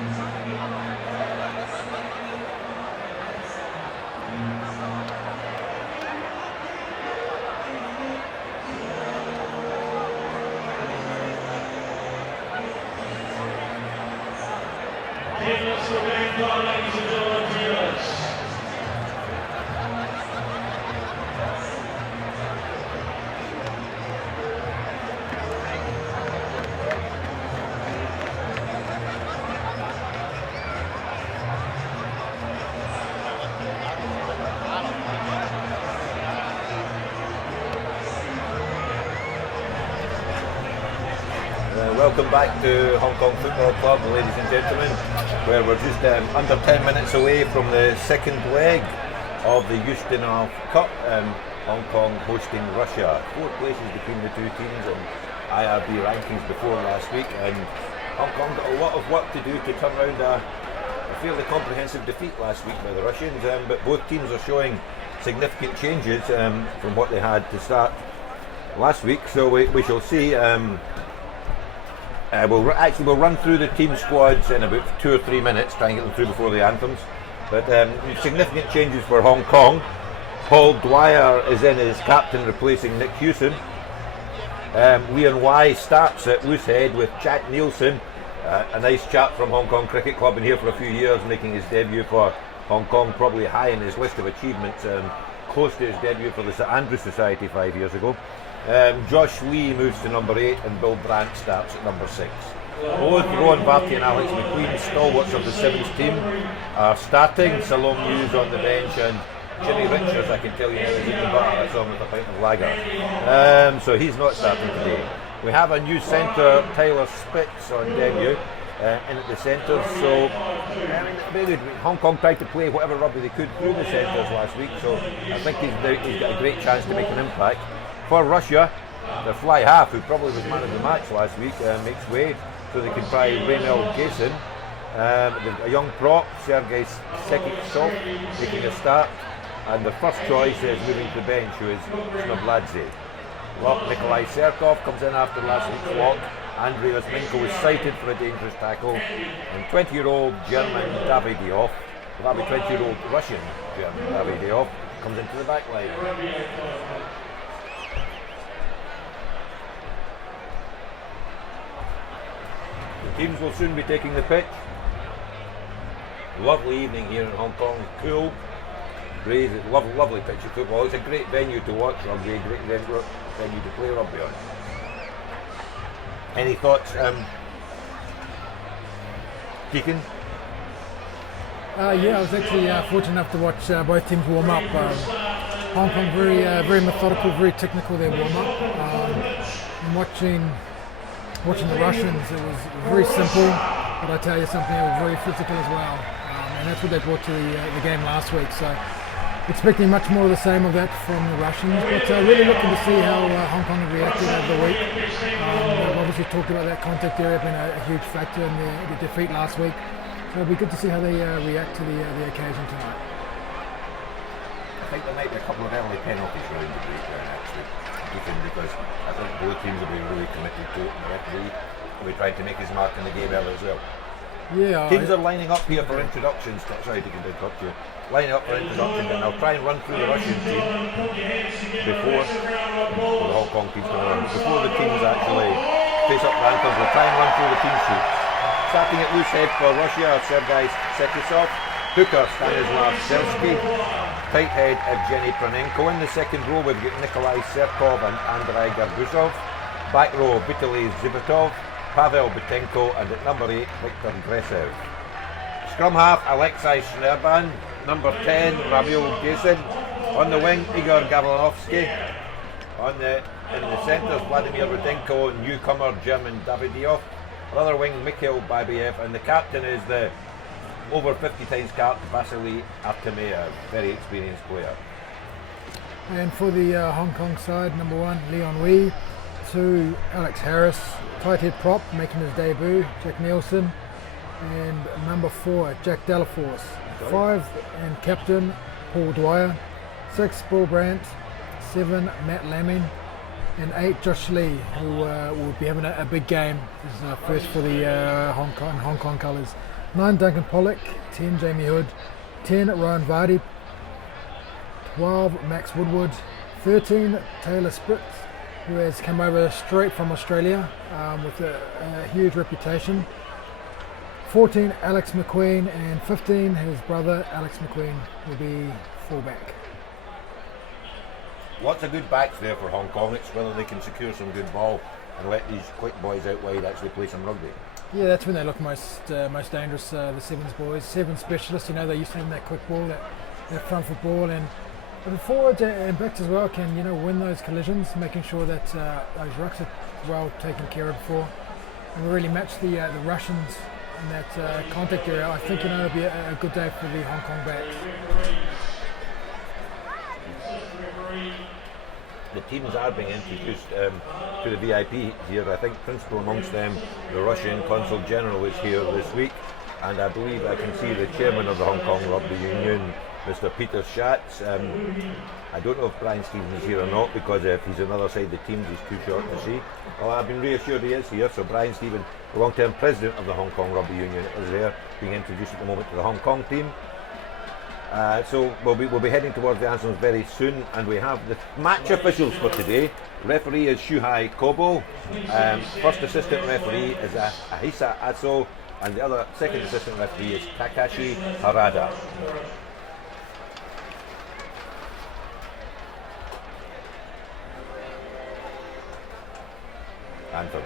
Ladies and gentlemen, viewers. Welcome back to Hong Kong Football Club, ladies and gentlemen, where we're just under 10 minutes away from the second leg of the Ustinov Cup. Hong Kong hosting Russia. 4 places between the two teams and IRB rankings before last week, and Hong Kong got a lot of work to do to turn around a fairly comprehensive defeat last week by the Russians, but both teams are showing significant changes from what they had to start last week, so we shall see. We'll run through the team squads in about 2 or 3 minutes, try and get them through before the anthems. But significant changes for Hong Kong. Paul Dwyer is in as captain, replacing Nick Hewson. Leon Wai starts at loose head with Jack Nielsen, a nice chap from Hong Kong Cricket Club, been here for a few years, making his debut for Hong Kong, probably high in his list of achievements, close to his debut for the St Andrews Society 5 years ago. Josh Lee moves to number 8 and Bill Brandt starts at number 6. Both Rowan Barty and Alex McQueen, stalwarts of the Sevens team, are starting. Salom Hughes on the bench, and Jimmy Richards, I can tell you, is eating butter. That's on with a pint of lager. So he's not starting today. We have a new centre, Tyler Spitz, on debut in at the centres. So Hong Kong tried to play whatever rugby they could through the centres last week, so I think he's got a great chance to make an impact. For Russia, the fly half, who probably was man of the match last week, makes way so they can try Raymel Gayson. A young prop, Sergei Sekitsov, making a start, and the first choice is moving to the bench, who is Snobladze. Nikolai Serkov comes in after last week's lock. Andrei Osmenko was cited for a dangerous tackle, and 20-year-old German Davidiov, that'll be 20-year-old Russian German Davidiov, comes into the back line. The teams will soon be taking the pitch. Lovely evening here in Hong Kong, cool, great, lovely pitch of football. It's a great venue to watch rugby, a great venue to play rugby on. Any thoughts, Deacon? Yeah, I was actually fortunate enough to watch both teams warm up. Hong Kong very methodical, very technical their warm up. And watching the Russians, it was very simple, but I tell you something, it was very physical as well. And that's what they brought to the game last week. So expecting much more of the same of that from the Russians, but really looking to see how Hong Kong have reacted over the week. They've obviously talked about that contact area being a huge factor in the defeat last week. So it'll be good to see how they react to the occasion tonight. I think there might be a couple of early penalties round the breakdown actually, because I think both teams will be really committed to it, and the referee will be trying to make his mark in the game early as well. Yeah, teams are lining up here for introductions. Sorry to interrupt you. Lining up for introductions, and I'll try and run through the Russian team before the Hong Kong teams come around. Before the teams actually face up the anthems, we'll try and run through the team sheets. Starting at loose head for Russia, Sergei Sekitsov. Hooker, Stanislav Selsky. Tight head, Evgeny Pranenko. In the second row, we've got Nikolai Serkov and Andrei Garbuzov. Back row, Vitaly Zivotov, Pavel Butenko, and at number 8, Viktor Gresev. Scrum half, Alexei Schnerban. Number 10, Ramil Gayson. On the wing, Igor Gavlanovsky. In the centres, Vladimir Rudenko, newcomer German Davidiov. Other wing, Mikhail Babiev, and the captain is the over 50 times capped Vasily Artemiev, very experienced player. And for the Hong Kong side, number 1, Leon Wei. 2, Alex Harris, tight head prop, making his debut, Jack Nielsen. And number 4, Jack Delaforce. 5, and captain, Paul Dwyer. 6, Bill Brandt. 7, Matt Lamming. And 8, Josh Lee, who will be having a big game. This is first for the Hong Kong colours. 9 Duncan Pollock, 10 Jamie Hood, 10 Ryan Vardy, 12 Max Woodward, 13 Taylor Spitz, who has come over straight from Australia with a huge reputation, 14 Alex McQueen, and 15 his brother Alex McQueen will be fullback. Lots of good backs there for Hong Kong. It's whether they can secure some good ball and let these quick boys out wide actually play some rugby. Yeah, that's when they look most dangerous, the Sevens boys. Seven specialists, you know, they used to have that quick ball, that front foot ball, and the forwards and backs as well can, you know, win those collisions, making sure that those rucks are well taken care of for, and we really match the Russians in that contact area. I think, you know, it'll be a good day for the Hong Kong backs. The teams are being introduced to the VIP here. I think principal amongst them, the Russian Consul General, is here this week, and I believe I can see the chairman of the Hong Kong Rugby Union, Mr. Peter Schatz. I don't know if Brian Stevens is here or not, because if he's on the other side of the teams, he's too short to see. Well, I've been reassured he is here, so Brian Stevens, the long-term president of the Hong Kong Rugby Union, is there, being introduced at the moment to the Hong Kong team. So we'll be heading towards the anthems very soon, and we have the match officials for today. Referee is Shuhai Kobo, first assistant referee is Ahisa Aso, and the other second assistant referee is Takashi Harada. Anthems.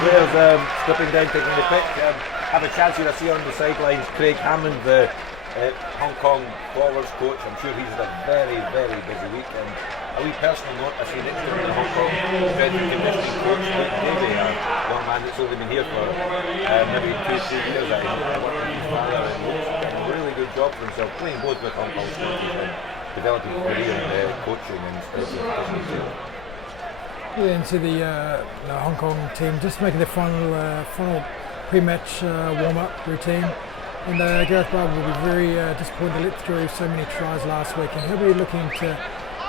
Players slipping down, taking the pitch. Have a chance here. I see on the sidelines Craig Hammond, the Hong Kong forwards coach. I'm sure he's had a very, very busy week. And a wee personal note, I see next to the Hong Kong strength and conditioning coach, Luke Davey, a young man that's only been here for maybe 2-3 years. I worked with his father, and he's done a really good job for himself, playing both with Hong Kong coaches and developing a career in coaching and strength and conditioning. Yeah, and to the Hong Kong team just making their final pre-match warm-up routine. And Gareth Barber will be very disappointed to let through so many tries last week, and he'll be looking to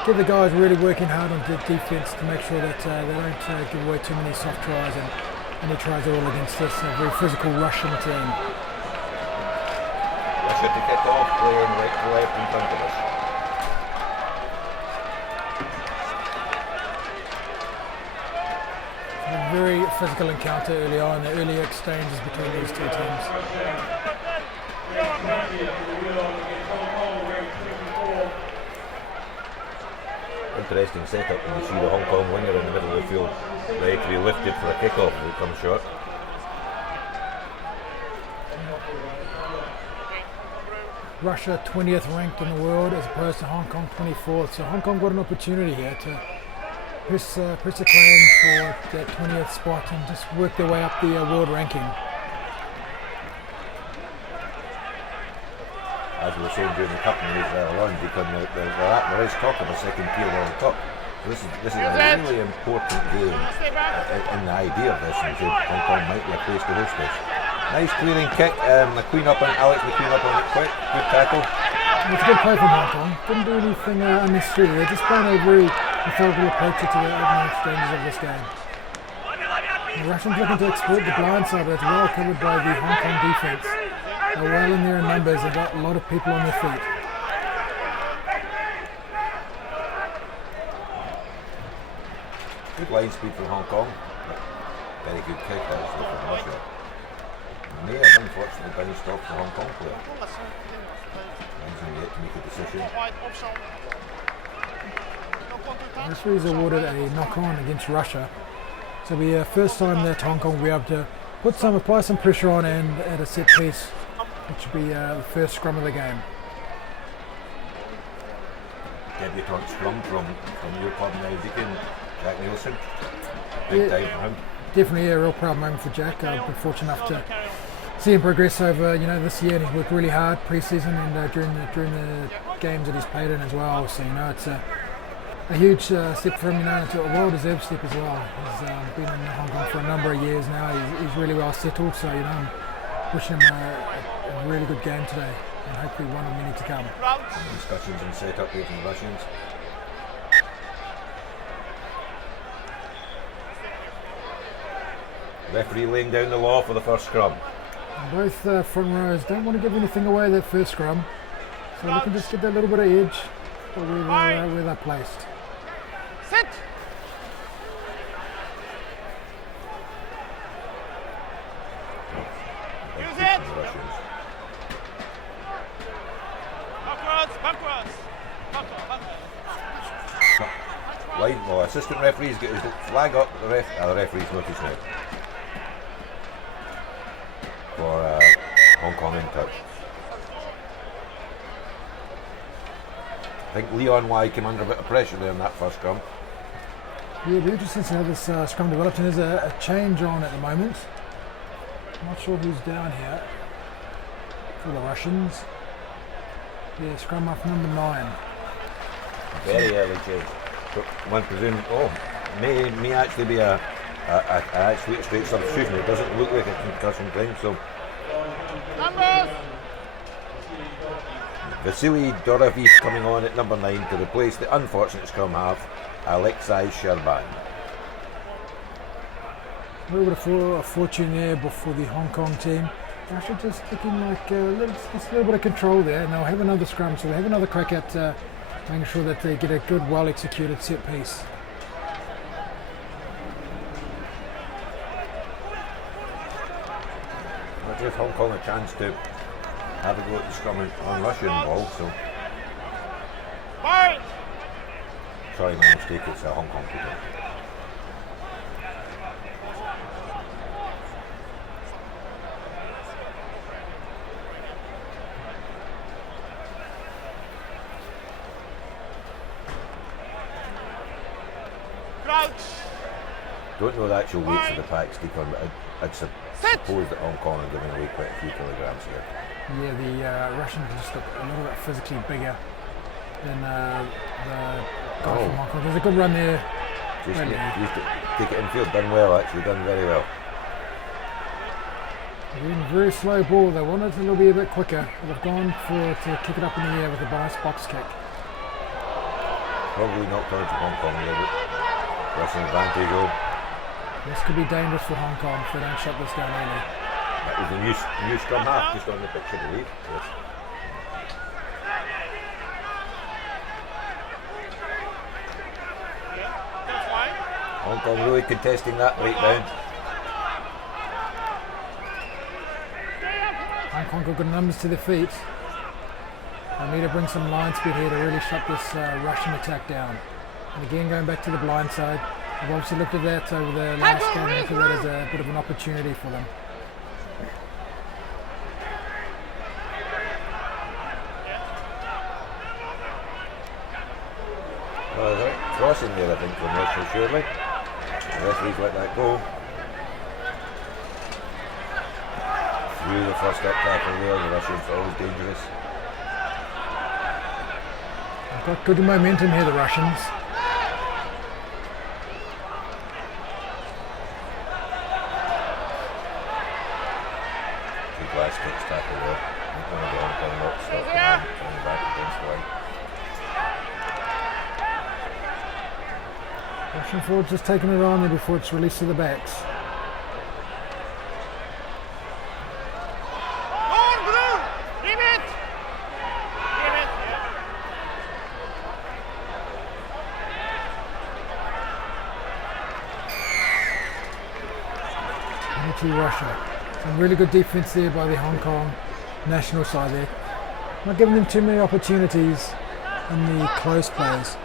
get the guys really working hard on defence to make sure that they don't give away too many soft tries and any tries all against this very physical Russian team. Russia to kick off, playing right to left in front of us. A very physical encounter early on, the early exchanges between these two teams. Interesting setup when you see the Hong Kong winger in the middle of the field ready to be lifted for a kick-off if it comes short. Russia 20th ranked in the world as opposed to Hong Kong 24th. So Hong Kong got an opportunity here to press a claim for that 20th spot and just work their way up the world ranking. As we were saying during the cup news earlier on, there is talk of a second tier World Cup. This is a really important game in the idea of this, and Hong Kong might be a place to host this. Nice clearing kick, McQueen up on Alex McQueen up on it quick, good tackle. It's a good play from Hong Kong. Didn't do anything unnecessary. They're just playing a very methodical approach to the opening exchanges of this game. The Russians looking to exploit the blindside, but it's well covered by the Hong Kong defence. They're well in there in numbers. They've got a lot of people on their feet. Good line speed from Hong Kong. Very good kick actually from Russia. May have unfortunately been stopped for Hong Kong player. Yet to make a decision. This was awarded a knock-on against Russia. So it'll be the first time that Hong Kong will be able to apply some pressure on and at a set piece, which will be the first scrum of the game. Debutant scrum from your club now, Deacon, Jack Nielsen. Big time for him. Definitely a real proud moment for Jack. I've been fortunate enough to see him progress over this year, and he's worked really hard pre-season and during the games that he's played in as well. So it's a huge step for him, it's a well-deserved step as well. He's been in Hong Kong for a number of years now. He's really well settled. So I'm wishing him a really good game today, and hopefully one of many to come. Discussions and set up here from the Russians. Referee laying down the law for the first scrum. Both front rows don't want to give anything away that first scrum, so they can just get that little bit of edge where they're placed. Sit! Use it! Backwards! Well, assistant referee's got his flag up, the referee's noticed now. For Hong Kong in touch. I think Leon Y came under a bit of pressure there in that first scrum. Yeah, it'll be interesting to see how this scrum develops. And there's a change on at the moment. I'm not sure who's down here for the Russians. Yeah, scrum off number 9. Very early change. So one presumes, may actually be a straight substitution. It doesn't look like a concussion thing, so. Vasily Dorovic coming on at number 9 to replace the unfortunate scrum half, Alexei Sherban. A little bit of fortune there before the Hong Kong team. Russia just looking like a little bit of control there, and they'll have another scrum, so they have another crack at making sure that they get a good, well-executed set piece. That gives Hong Kong a chance to have a go at the scrum on Russian ball, so. Sorry, my mistake, it's a Hong Kong people. Don't know the actual weights of the packs, Deacon, but I'd suppose that Hong Kong are giving away quite a few kilograms here. Yeah, the Russians just look a little bit physically bigger than the guy from Hong Kong. There's a good run there. Just used to take it infield, done well actually, done very well. Very slow ball. They wanted it to be a bit quicker, but they've gone to kick it up in the air with a box kick. Probably knocked on to Hong Kong a little bit. Russian advantage though. This could be dangerous for Hong Kong if they don't shut this down early. That was the new scrum half just on the pitch, I believe. Yes. Hong Kong really contesting that breakdown. Hong Kong got good numbers to their feet. They need to bring some line speed here to really shut this Russian attack down. And again, going back to the blind side, I've obviously looked at that over the last game and looked at that as a bit of an opportunity for them. Oh, is it? Crossing there, I think, from Russia, surely. The referee's let that go. Through the first up tackle there, the Russians are always dangerous. They've got good momentum here, the Russians. Good last kicks tackle there. One of the Hong Kong not stopped coming back against White. Russian forwards just taking it on there before it's released to the backs. Russia. Some really good defense there by the Hong Kong national side there. Not giving them too many opportunities in the close plays.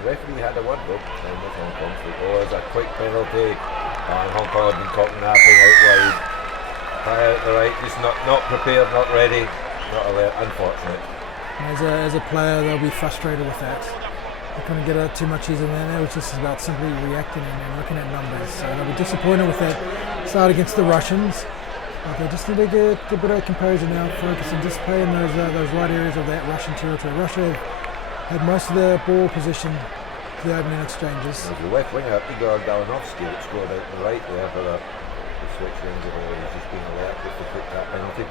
The referee had a word though, with Hong Kong. Oh, it's a quick penalty. And Hong Kong have been caught napping out wide. Try out the right, just not prepared, not ready, not alert, unfortunate. As a player, they'll be frustrated with that. They couldn't get out too much easier than that. It was just about simply reacting and looking at numbers. So they'll be disappointed with that start against the Russians. But they just need to get a bit of composure now, focus and just play in those right areas of that Russian territory. Russia had most of their ball position for the opening exchanges. There's the left winger, Igor Galinovsky, that scored out the right there for the switch injury. He's just been alert just to put that penalty.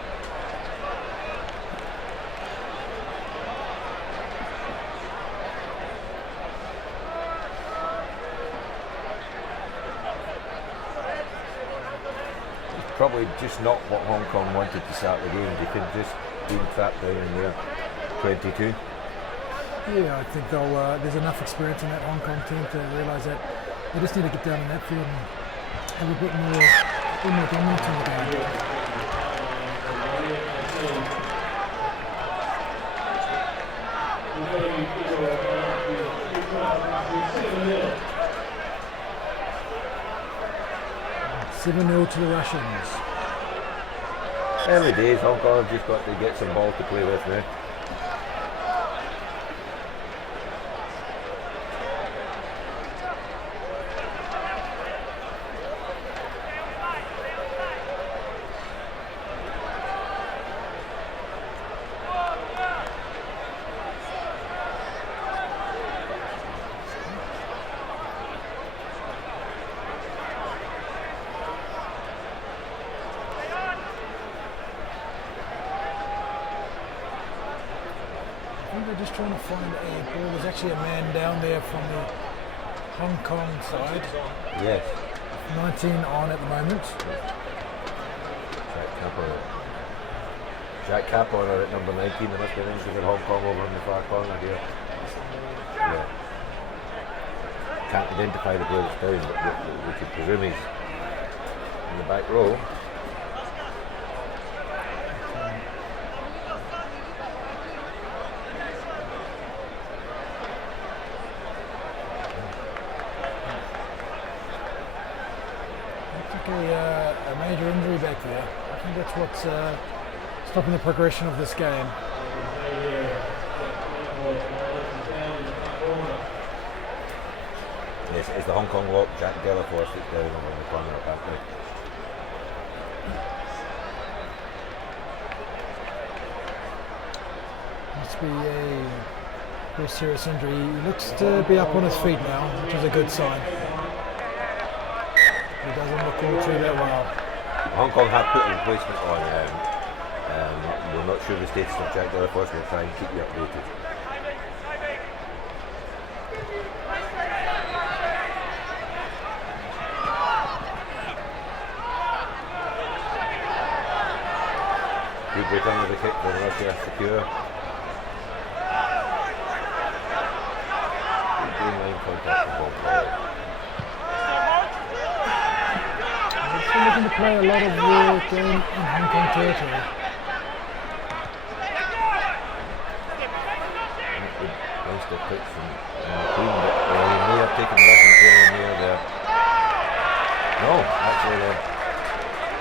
Probably just not what Hong Kong wanted to start the game. They could just being trapped down in there. 22. Yeah, I think there's enough experience in that Hong Kong team to realise that they just need to get down in that field and have a bit more dominance in the game. $7-0 to the Russians. Early days, Hong Kong have just got to get some ball to play with now. They're just trying to find a ball. There's actually a man down there from the Hong Kong side. Yes. 19 on at the moment. Jack Capon at number 19. There must be an injury for Hong Kong over in the far corner here. Yeah. Can't identify the player that's down, but we could presume he's in the back row. A major injury back there. I think that's what's stopping the progression of this game. Yes, it's the Hong Kong lock, Jack Delaforce, that's down over in the corner at back there. Must be a very serious injury. He looks to be up on his feet now, which is a good sign. He doesn't look all too that well. Hong Kong have put a replacement on. We're not sure the status of Jack Delaforce. We'll try and keep you updated. Good return of the kick from Russia, secure. Good green line contact from both players. They're looking to play a lot of work in Hong Kong territory. Nice to pitch from Queen, but he may have taken the Russian player near there. No, actually the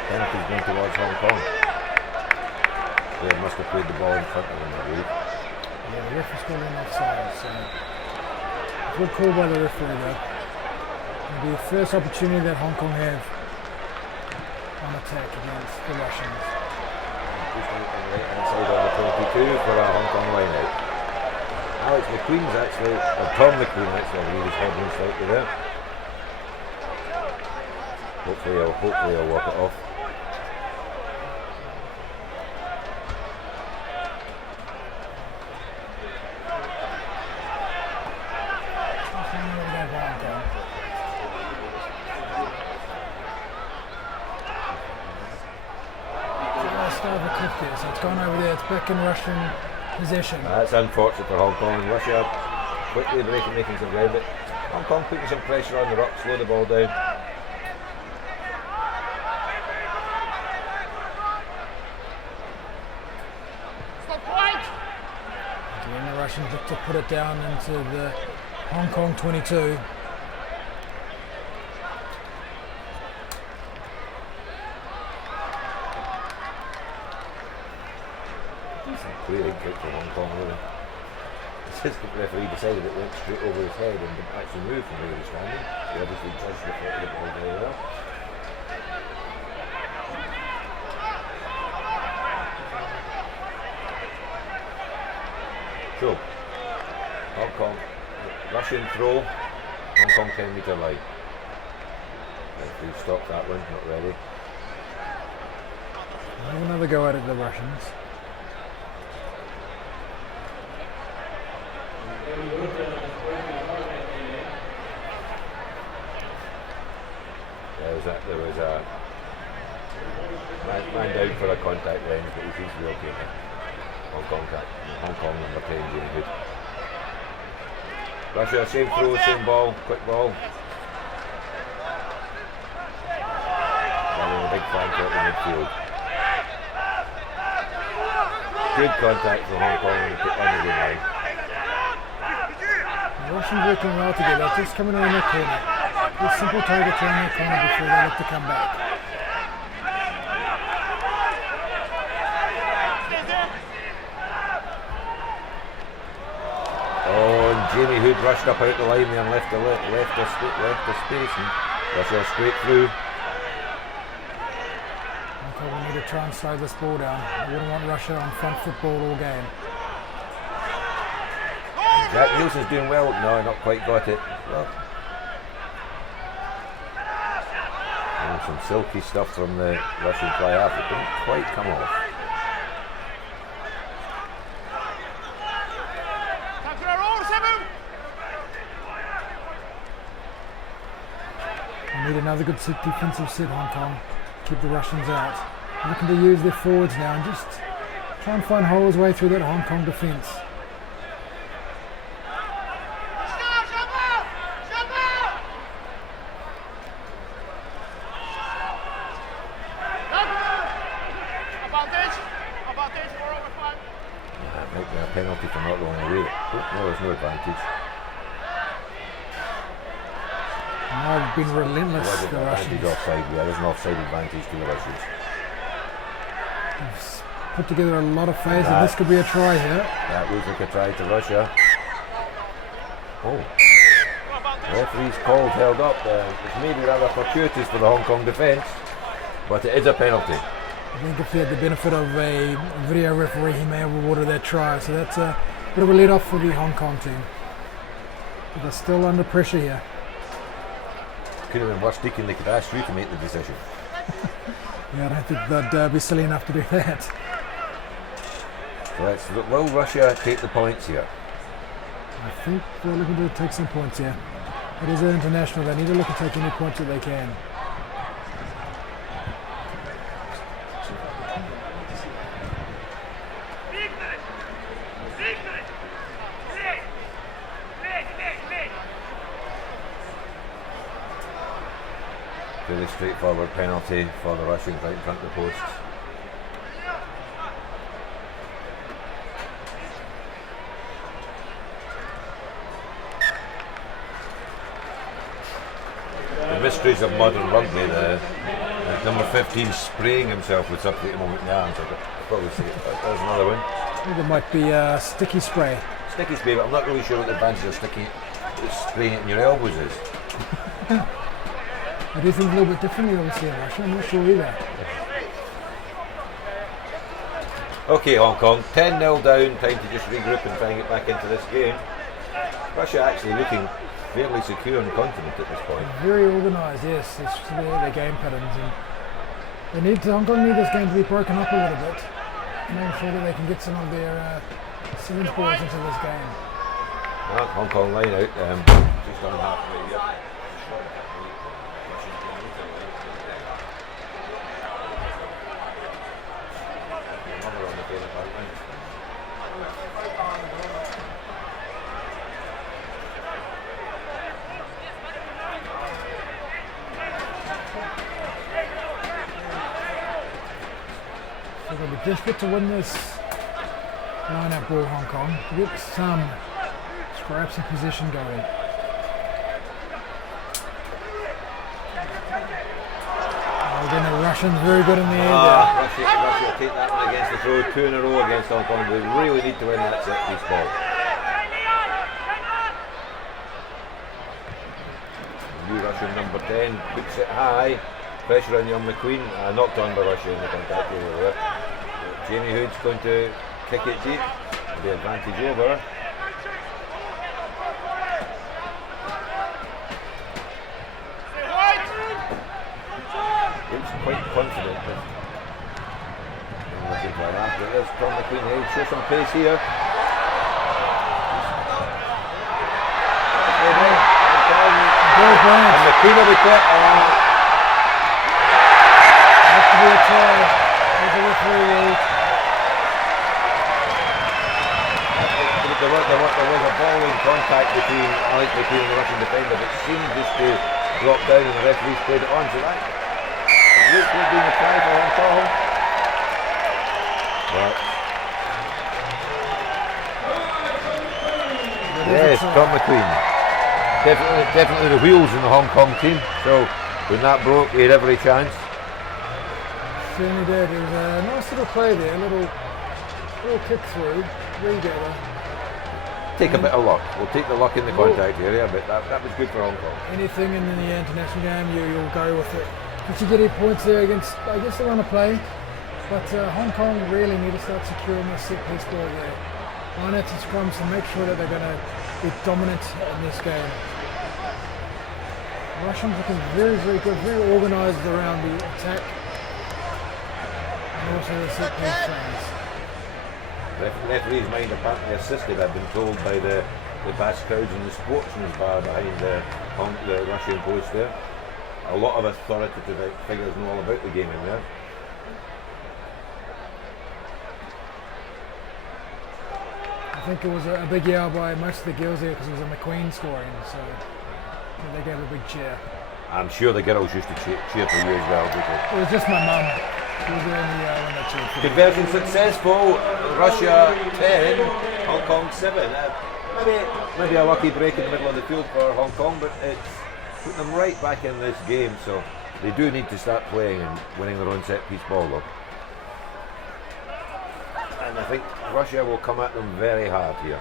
penalty's going towards Hong Kong. They must have played the ball in front of them, I believe. Yeah, the ref is calling offside, so good call by the referee though. It'll be the first opportunity that Hong Kong have on attack against the Russians. Just on the right hand side on the 22 for a Hong Kong line out. Alex McQueen's actually, or Tom McQueen actually, he was heading slightly there. Hopefully he'll walk it off. So it's gone over there, it's back in Russian possession. That's unfortunate for Hong Kong and Russia. Quickly making some ground, but Hong Kong putting some pressure on the ruck, slow the ball down. Again, the Russians look to put it down into the Hong Kong 22. Clearly kick for Hong Kong, really. The assistant referee decided it went straight over his head and didn't actually move from where he was standing. He obviously judged the foot of the ball very well. So, Hong Kong, Russian throw, Hong Kong 10-metre line. Referee stopped that one, not ready. Have another go at it, the Russians. There was a man down for a contact range, but he seems to be okay now. Hong Kong number 10, Jamie Hood. Russia, same throw, same ball, quick ball. Having a big flank out in midfield. Good contact for Hong Kong on the goal line. The Russians working well together, just coming around that corner. Just simple targets around that corner before they look to come back. Oh, and Jamie Hood rushed up out the line there and left the space, and Russia straight through. Okay, we need to try and slow this ball down. We wouldn't want Russia on front football all game. Jack Nielsen's doing well. No, not quite got it. Well, some silky stuff from the Russian fly half. It didn't quite come off. We need another good defensive set, Hong Kong. Keep the Russians out. They're looking to use their forwards now and just try and find holes way through that Hong Kong defence. Penalty for not going away. Oh, no, there's no advantage. Now they've been relentless, the Russians. Offside, yeah, there's an offside advantage to the Russians. They've put together a lot of phases. This could be a try here. That looks like a try to Russia. Oh. Referee's called, held up. It's maybe rather fortuitous for the Hong Kong defence, but it is a penalty. I think if he had the benefit of a video referee, he may have awarded that try. So that's a bit of a lead off for the Hong Kong team. But they're still under pressure here. Could have been worse, Deacon. They could ask you to make the decision. Yeah, I don't think they'd be silly enough to do that. So let's look. Will Russia take the points here? I think they're looking to take some points here. It is an international. They need to look at taking any points that they can. Fairly straightforward penalty for the Russians right in front of the posts. The mysteries of modern rugby, the Number 15 spraying himself with something at the moment in the arms. I'd probably say there's another one. I think it might be sticky spray. Sticky spray, but I'm not really sure what the advantage of spraying it in your elbows is. I do think a little bit differently, obviously, in Russia. I'm not sure either. Okay, Hong Kong, 10-0 down, time to just regroup and try and get back into this game. Russia actually looking fairly secure and confident at this point. Very organised, yes. It's their game patterns, and Hong Kong need this game to be broken up a little bit, making sure that they can get some of their silent balls into this game. Well, Hong Kong line out, just on halfway. Yep. So they'll be desperate to win this line-out ball, Hong Kong, to get some scraps of position going. Again, the Russians very good in the air there. Russia take that one against the throw, 2 in a row against Hong Kong. They really need to win that set piece ball. New Russian number 10 puts it high. Pressure on young McQueen, knocked on by Russia in the contact area there. Jamie Hood's going to kick it deep. The advantage over. Looks quite confident. Looking for that. But there's Tom McQueen. He'll show some pace here. And McQueen will be quick. Has to be a try. There's a referee rule. There was a ball in contact between Alex McQueen and the Russian defender, but it seemed just to drop down and the referee played it on. So that looks like being a try for Hong Kong. But yes, Tom McQueen. Definitely the wheels in the Hong Kong team. So when that broke, he had every chance. Certainly did. It was a nice little play there, a little kick through, regather. Take a bit of luck. We'll take the luck in the contact area, but that was good for Hong Kong. Anything in the international game, you'll go with it. But you get 8 points there against the run of play. But Hong Kong really need to start securing their set piece ball there. Line-outs and scrums to make sure that they're going to be dominant in this game. Russians looking very, very good, very organised around the attack and also the set piece change. Referee's mind apparently assisted, I've been told, by the vast crowds in the sportsman's bar behind the Russian post there. A lot of authoritative figures know all about the game in there. I think it was a big yell by most of the girls there because it was a McQueen scoring, so they gave a big cheer. I'm sure the girls used to cheer for you as well. It was just my mum. She was there when they cheered. Conversion successful. Russia 10, Hong Kong 7. Maybe a lucky break in the middle of the field for Hong Kong, but it's putting them right back in this game. So they do need to start playing and winning their own set piece ball though. And I think Russia will come at them very hard here.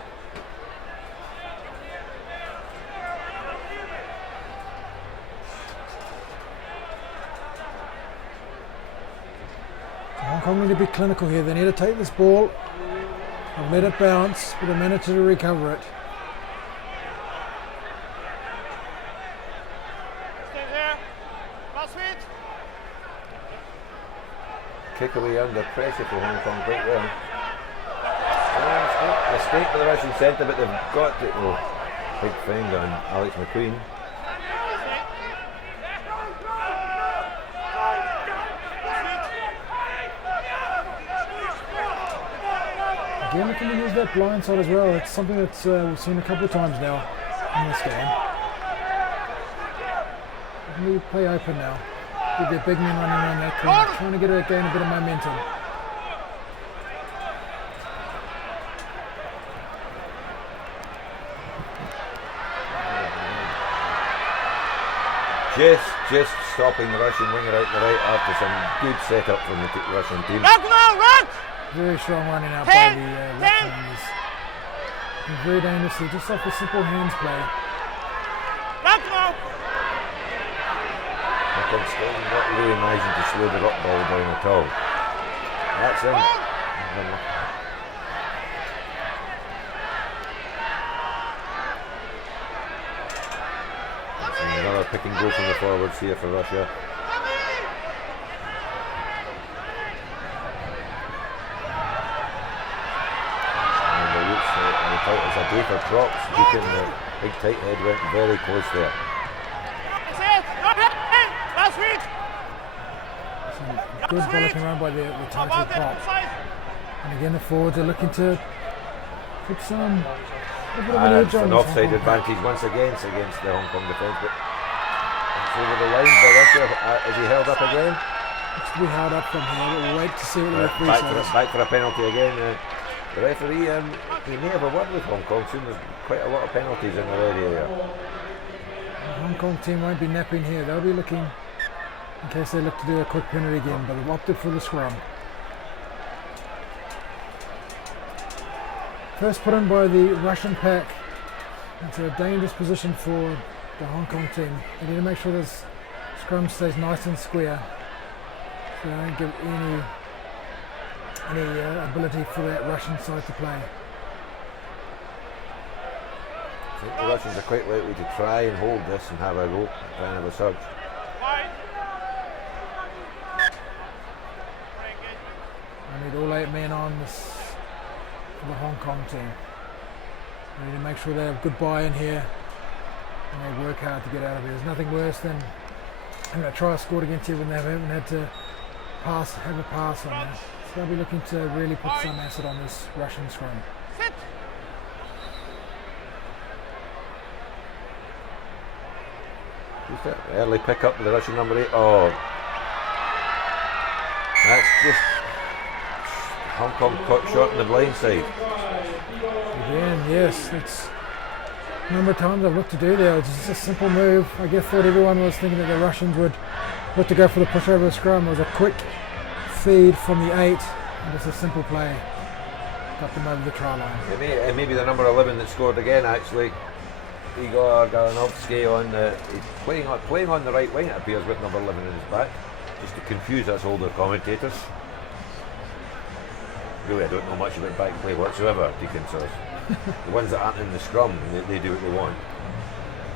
Hong Kong need to be clinical here. They need to take this ball and let it bounce with a minute to recover it. Stay there. Last feet. Kick away under pressure for Hong Kong quite well. Mistake for the Russian centre, but they've got it. Oh, big finger on Alex McQueen. Again, they can use that blind side as well. It's something that's we've seen a couple of times now in this game. They can play open now. With their big men running around that corner, trying to gain a bit of momentum. Just just stopping the Russian winger out the right after some good setup from the Russian team. Run now, run! Very strong running out by the Russians. And very dangerously, just off the simple hands play. Run now! I think still not really managing to slow the rock ball down at all. That's him. Another pick and go from the forwards here for Russia. And the roots as a day for props. Deacon, the big tight head went very close there. That's it! Not hit! Last week! Some good bollocking around by the How tighty about that prop. outside? And again, the forwards are looking to put some a bit of an And edge it's on an this offside Hong Kong advantage once again against the Hong Kong defence. But it's over the line by Russia. Is he held up again? Looks to be held up from here, but we'll wait to see what the referee says. Back for a penalty again. The referee, he may have a word with Hong Kong soon. There's quite a lot of penalties in their area here. The Hong Kong team won't be napping here. They'll be looking in case they look to do a quick penalty again, but they've opted for the scrum. First put in by the Russian pack. It's a dangerous position for the Hong Kong team. They need to make sure this scrum stays nice and square, so they don't give any ability for that Russian side to play. I think the Russians are quite likely to try and hold this and have a go, try and have a surge. Wide. I need all 8 men on this for the Hong Kong team. They need to make sure they have good buy-in here and they work hard to get out of here. There's nothing worse than having a try scored against you when they haven't had to have a pass on this. So they'll be looking to really put some acid on this Russian scrum. Sit! Who's that? Early pick up with the Russian number 8. Oh, that's just Hong Kong caught short in the blind side. Again, yes, it's a number of times I've looked to do there. It's just a simple move. I guess thought everyone was thinking that the Russians would look to go for the pushover scrum. It was a quick feed from the 8 and just a simple play. Got them over the try line. It may be the number 11 that scored again actually. Igor Galanovsky he's playing on the right wing, it appears, with number 11 in his back, just to confuse us older commentators. Really, I don't know much about back play whatsoever, Deacon says. The ones that aren't in the scrum, they do what they want.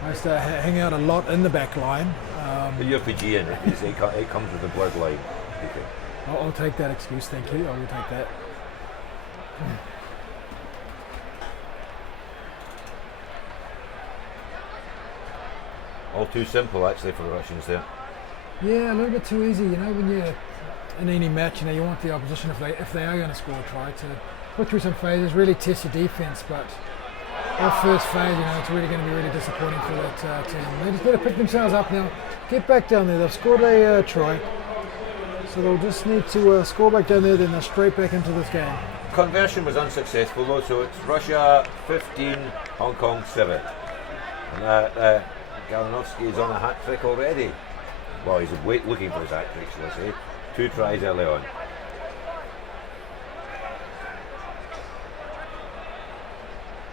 I used to hang out a lot in the back line. But you're Fijian, it comes with the bloodline, Deacon. I'll take that excuse, thank you. I will take that. All too simple actually for the Russians there. Yeah, a little bit too easy. You know, when you're in any match, you know, you want the opposition, if they are going to score a try, to put through some phases, really test your defence. But our first phase, you know, it's really going to be really disappointing for that team. They just got to pick themselves up now, get back down there. They've scored a try, so they'll just need to score back down there, then they're straight back into this game. Conversion was unsuccessful though, so it's Russia 15, Hong Kong 7. And Galanovsky is on a hat trick already. Well, he's looking for his hat trick, shall I say. 2 tries early on.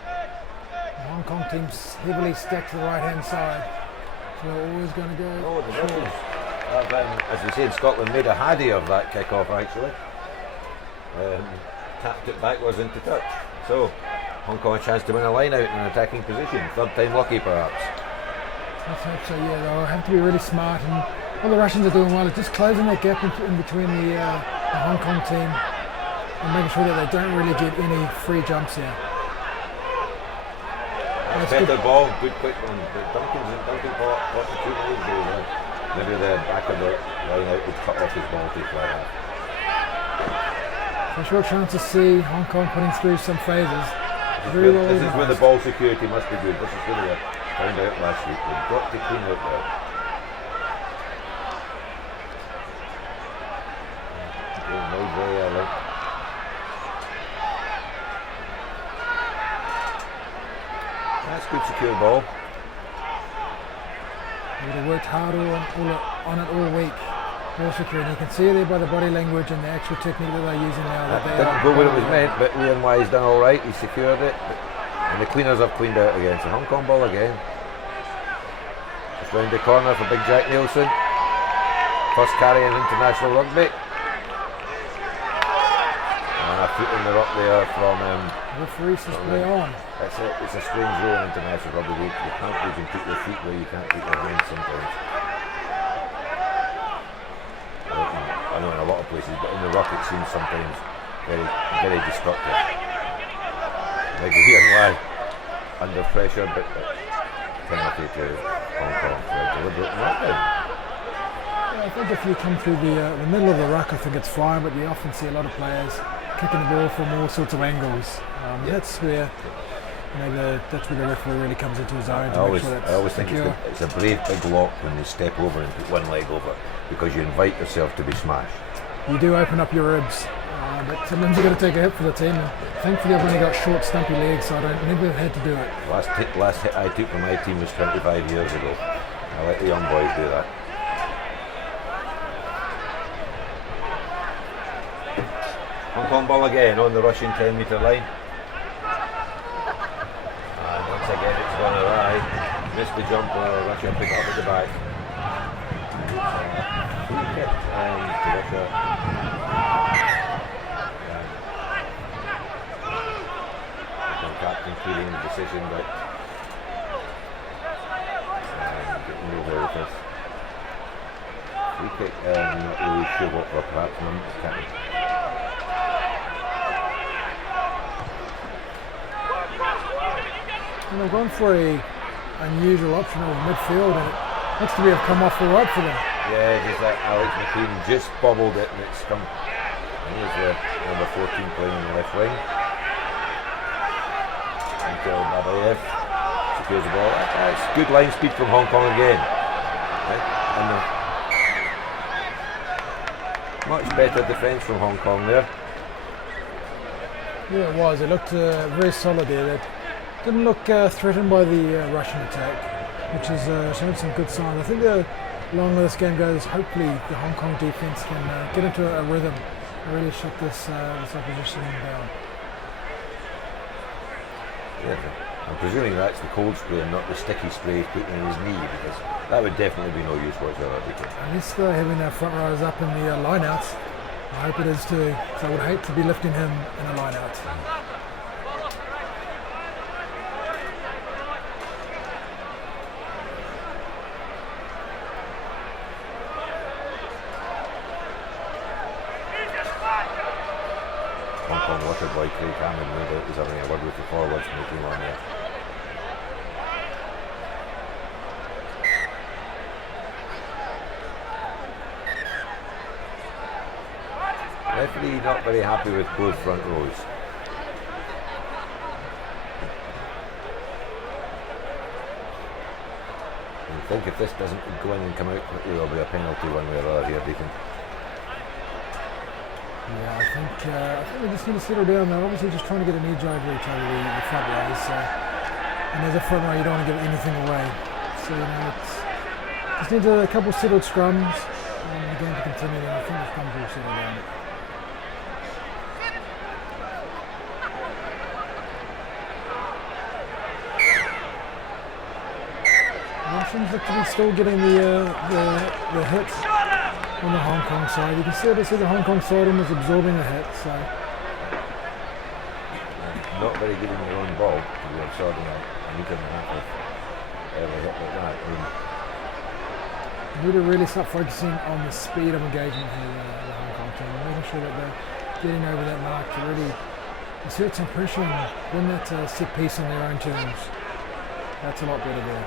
The Hong Kong team's heavily stacked to the right hand side, so they're always going to go Oh, the short. Russians have, as we say in Scotland, made a haddy of that kick-off actually. Tapped it backwards into touch. So, Hong Kong a chance to win a line out in an attacking position. Third time lucky perhaps. Let's hope so, yeah. They'll have to be really smart, and all the Russians are doing well is just closing that gap in between the Hong Kong team and making sure that they don't really get any free jumps here. That's Better good. ball, good quick one. But Duncan caught the 2 minutes ago. Maybe the back of the line out would cut off his ball to fly off. So a short chance to see Hong Kong putting through some phases. Very well This is where the organised. ball security must be good. This is where they found out last week. They've got to clean out there. Going wide very early. That's good secure ball. They would have worked hard on it all week. Basically, and you can see there by the body language and the actual technique that they're using now. That they didn't go where it was meant, but Ian Wise done all right. He secured it, and the cleaners have cleaned out again. So Hong Kong ball again. Just round the corner for Big Jack Nielsen. First carry in international rugby. And a foot in the rock there from. Referee says play on. It's a strange rule in international rugby. You can't even put your feet where you can't put your hands sometimes. I know in a lot of places, but in the ruck it seems sometimes very, very destructive. Like here and why under pressure, but penalty to Hong Kong for a deliberate knockdown. Yeah, I think if you come through the middle of the ruck, I think it's fine, but you often see a lot of players kicking the ball from all sorts of angles. That's where that's where the referee really comes into his own. I always think it's a brave big lock when you step over and put one leg over, because you invite yourself to be smashed. You do open up your ribs, but sometimes you've got to take a hit for the team. And thankfully, I've only got short, stumpy legs, so I never had to do it. Last hit I took from my team was 25 years ago. I let the young boys do that. Hong Kong ball again on the Russian 10-metre line. And once again it's gone awry. Missed the jump, Russia pick up at the back. Free kick to Russia. Captain feeling the decision, but getting nowhere with this. Free kick, not really sure what we're perhaps not. And they've gone for a unusual option over midfield, and it looks to be have come off all right for them. Yeah, just like Alex McQueen just bobbled it, and it's come. Here's the number 14 playing on the left wing. Until Babayev secures the ball. That's good line speed from Hong Kong again. Right? And much better defence from Hong Kong there. Yeah, it was. It looked very solid there. They didn't look threatened by the Russian attack, which has shown some good signs. I think the longer this game goes, hopefully the Hong Kong defence can get into a rhythm and really shut this opposition down. Yeah, I'm presuming that's the cold spray and not the sticky spray he's putting in his knee, because that would definitely be no use whatsoever. Unless they're having their front rowers up in the line-outs. I hope it is too, so I would hate to be lifting him in a line-out. Hong Kong water boy Craig Hammond, no doubt, was having a word with the forwards when he came on there. Referee not very happy with both front rows. I think if this doesn't go in and come out quickly, there'll be a penalty one way or other here, Deacon. Yeah, I think we just need to settle down. They're obviously just trying to get an edge over each other, the front rows. And as a front row, you don't want to give anything away. So, it's just needs a couple settled scrums and the game to continue. And I think the scrums will settle down. Russians look to be still getting the hits on the Hong Kong side. You can see the Hong Kong side was absorbing the hit, so not very good in your own ball to be absorbing a metre and a half of every hit like that. You need to really start focusing on the speed of engagement here, the Hong Kong team, making sure that they're getting over that mark to really exert some pressure and win that set piece on their own terms. That's a lot better there.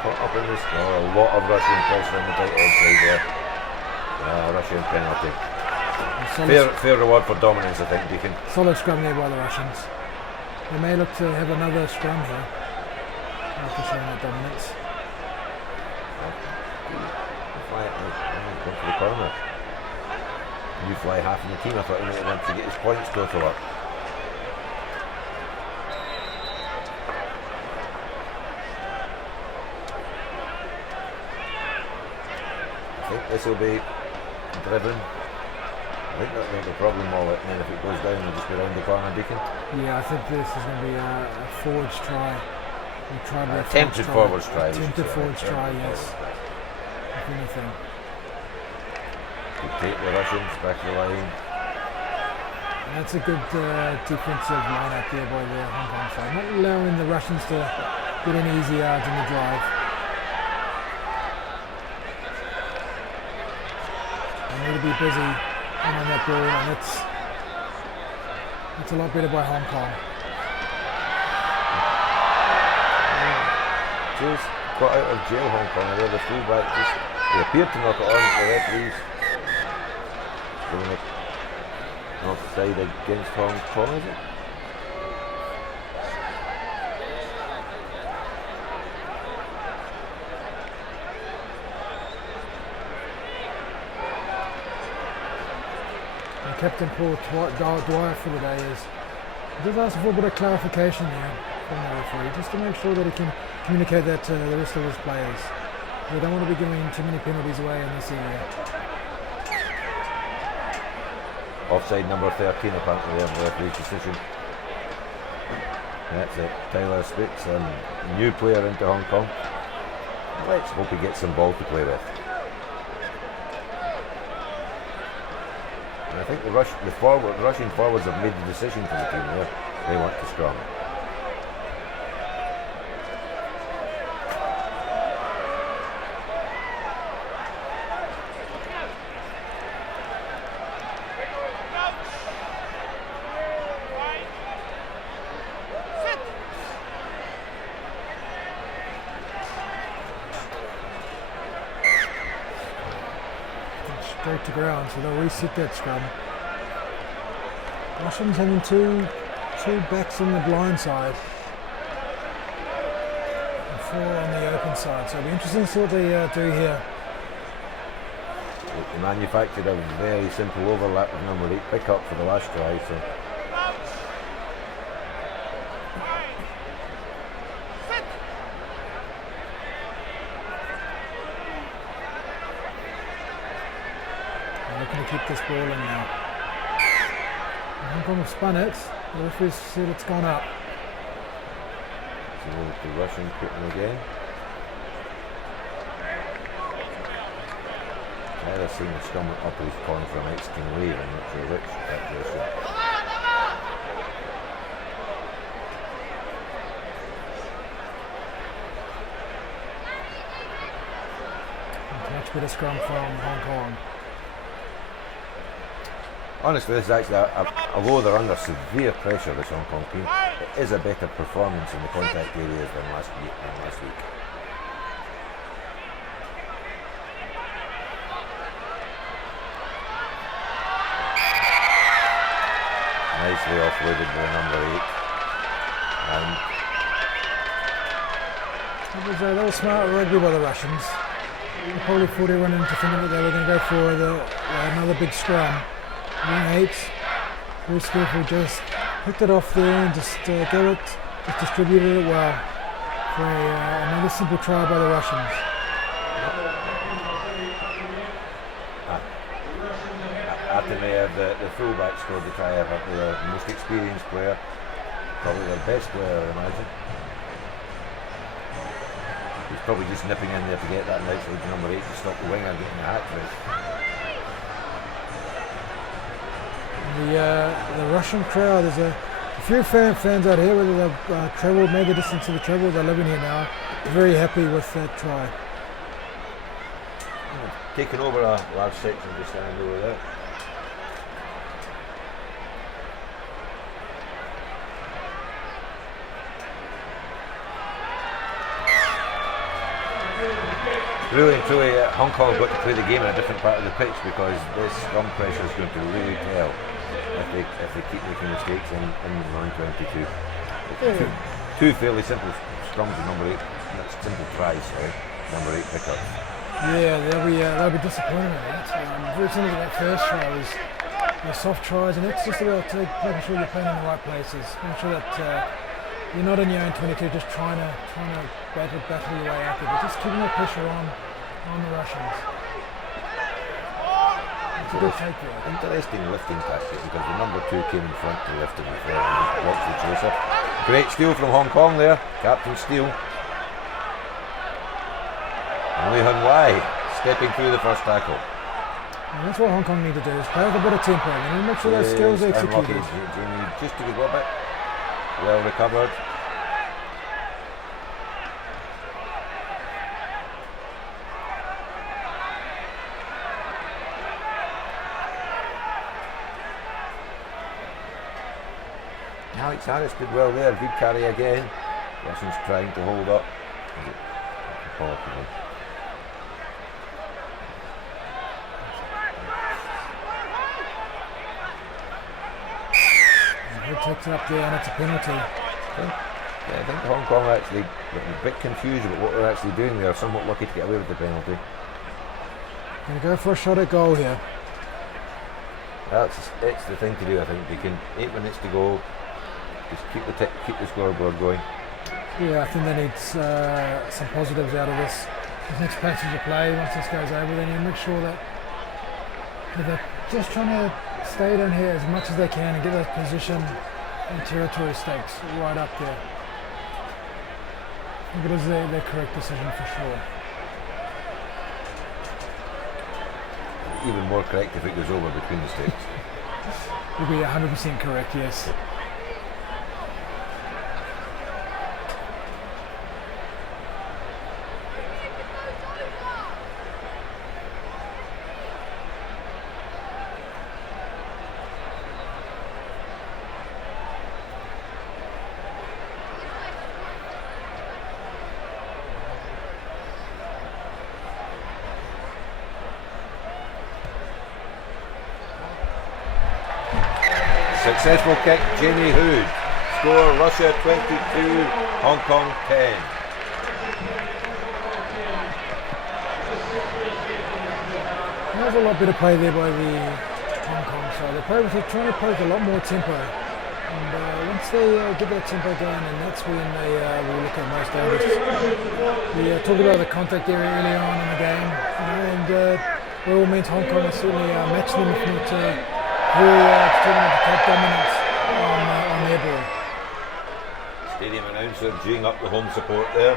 Caught up in this, a lot of Russian pressure on the tight edge side there. Russian penalty. Fair reward for dominance, I think, Deacon. Solid scrum there by the Russians. They may look to have another scrum here after showing that dominance. Go for the corner. You fly half in the team. I thought he might want to get his points total up. this will be driven. I think that'll make the problem all it, and then if it goes down, we'll just go round the corner, Deacon. Yeah, I think this is going to be a forwards try. We'll try to Attempted forwards try. Attempted forwards try, yes. If anything. We take the Russians back to the line. And that's a good defensive line up there by the Hong Kong side. Not allowing the Russians to get any easy yards in the drive. They need to be busy on that ball, and it's a lot better by Hong Kong. Just got out of jail, Hong Kong. There, the fullback just they appeared to knock it on for the referees. Going it offside against Hong Kong, is it? Captain Paul Dwyer for the day is just asking for a bit of clarification there from the referee, just to make sure that he can communicate that to the rest of his players. We don't want to be giving too many penalties away in this area. Offside number 13 apparently there, the referee's decision. That's it. Tyler Spitz, a new player into Hong Kong. Let's hope he gets some ball to play with. And I think the Russian forwards have made the decision for the team there. They want to scrum. Straight to ground, so they'll reset that scrum. Russians having two backs on the blind side and 4 on the open side, so it'll be interesting to see what they do here. They manufactured a very simple overlap with number 8 pick-up for the last try, so looking to keep this ball in now. Hong Kong have spun it. The referee said it's gone up. so the Russian putting again. I've seen the scrum up his corner for a Mexican wave, I'm not sure which actually. Much better scrum from Hong Kong. Honestly, this is actually, although they're under severe pressure, this Hong Kong team, it is a better performance in the contact areas than last week. Nicely offloaded by number 8. And That was smart rugby by the Russians. They probably thought they went into thinking that they were going to go for another big scrum. Wing 8, very skillful, just picked it off there and just just distributed it well for another simple try by the Russians. After the fullback scored the try, the most experienced player, probably their best player, I imagine. He's probably just nipping in there to get that outside number 8 to stop the winger getting the hat trick. The Russian crowd, there's a few fans out here, whether they've travelled, made the distance to the travel, they're living here now, very happy with that try. Taking over a large section just standing over there. Really and truly, Hong Kong have got to play the game in a different part of the pitch because this scrum pressure is going to really tell if they keep making mistakes in round 22. Two fairly simple scrums with number 8, simple tries, number 8 pickups. Yeah, they'll be disappointed in that. Very similar to that first try was soft tries, and it's just about making sure you're playing in the right places, making sure that you're not in your own 22, just trying to battle your way out there, but just keeping the pressure on the Russians. It's a good take there. Interesting lifting tactic because the number 2 came in front to lift him before and just blocks the chaser. Great steal from Hong Kong there, captain steal. Wei Hun Wai stepping through the first tackle. And that's what Hong Kong need to do, is play with a bit of tempo. They need to make sure those skills are executed. Jamie just took a little bit. Well recovered. Alex Harris did well there, good carry again. Russians trying to hold up. He takes it up there and it's a penalty. I think Hong Kong are actually a bit confused about what they're actually doing there, somewhat lucky to get away with the penalty. Going to go for a shot at goal here. It's the thing to do, I think. You can 8 minutes to go. Just keep the scoreboard going. Yeah, I think they need some positives out of this next passage of play. Once this goes over, they need to make sure that they're just trying to stay down here as much as they can and get those position and territory stakes right up there. I think it is the correct decision for sure. Even more correct if it goes over between the stakes. Would be 100% correct, yes. Successful kick, Jamie Hood. Score Russia 22, Hong Kong 10. There's a lot better play there by the Hong Kong side. They're trying to play with a lot more tempo. And once they get that tempo going, and that's when they will look at most dangerous. We talked about the contact area early on in the game, and by all means Hong Kong are certainly matching them, if not very determined to take dominance on their ball. Stadium announcer geeing up the home support there.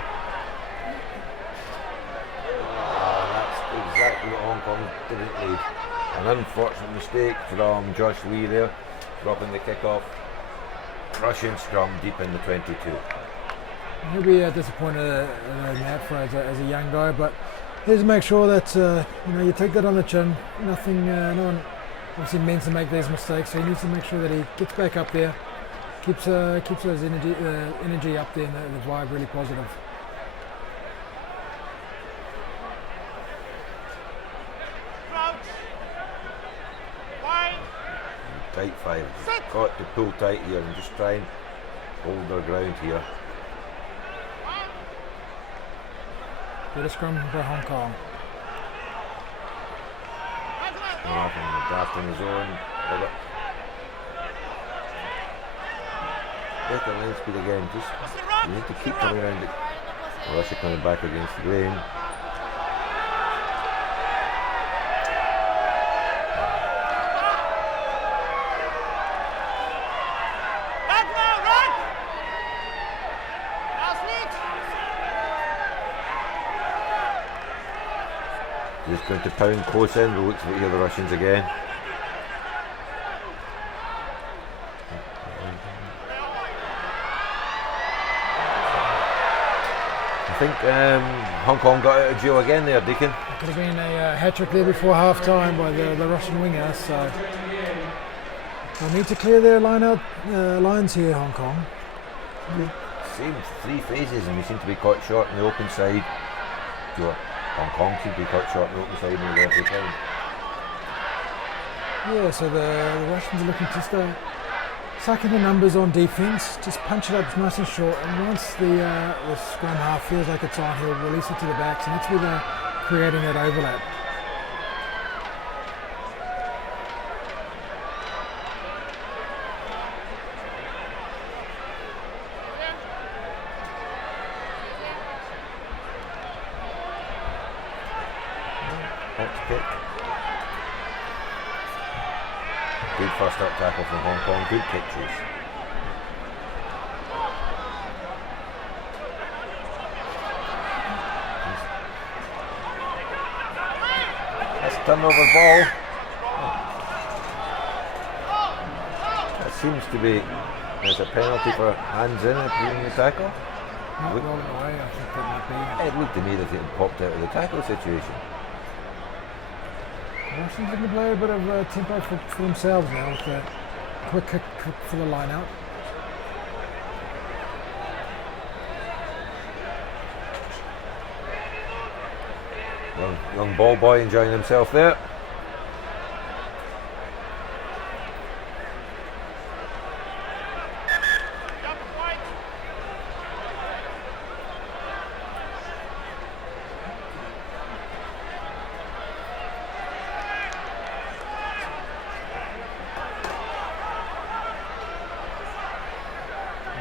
That's exactly what Hong Kong didn't need. An unfortunate mistake from Josh Lee there, dropping the kick-off. Russian scrum deep in the 22. He'll be disappointed in that for as a young guy, but he has to make sure that you take that on the chin. No one obviously meant to make these mistakes, so he needs to make sure that he gets back up there, keeps those energy up there, and the vibe really positive. Tight 5. Got to pull tight here and just try and hold their ground here. Get a scrum by Hong Kong. Off and the draft on his own. Better line speed again. Just you need to keep coming around it. Russia coming back against the grain. Just going to pound close in, we'll look to hear the Russians again. I think Hong Kong got out of jail again there, Deacon. It could have been a hat-trick there before half-time by the Russian winger, so they'll need to clear their lines here, Hong Kong. Same 3 phases and we seem to be caught short on the open side. Hong Kong seem to be caught short on the open side nearly every time. Yeah, so the Russians are looking to start sucking the numbers on defence, just punch it up nice and short, and once the scrum half feels like it's on, he'll release it to the backs, and that's where they're creating that overlap. Good first up tackle from Hong Kong, good pitches. That's turnover ball. That seems to be, there's a penalty for hands in it during the tackle. Not rolling away, I think that might be. It looked to me that it had popped out of the tackle situation. Russians looking to play a bit of tempo for themselves now with a quick kick for the line out. Young ball boy enjoying himself there.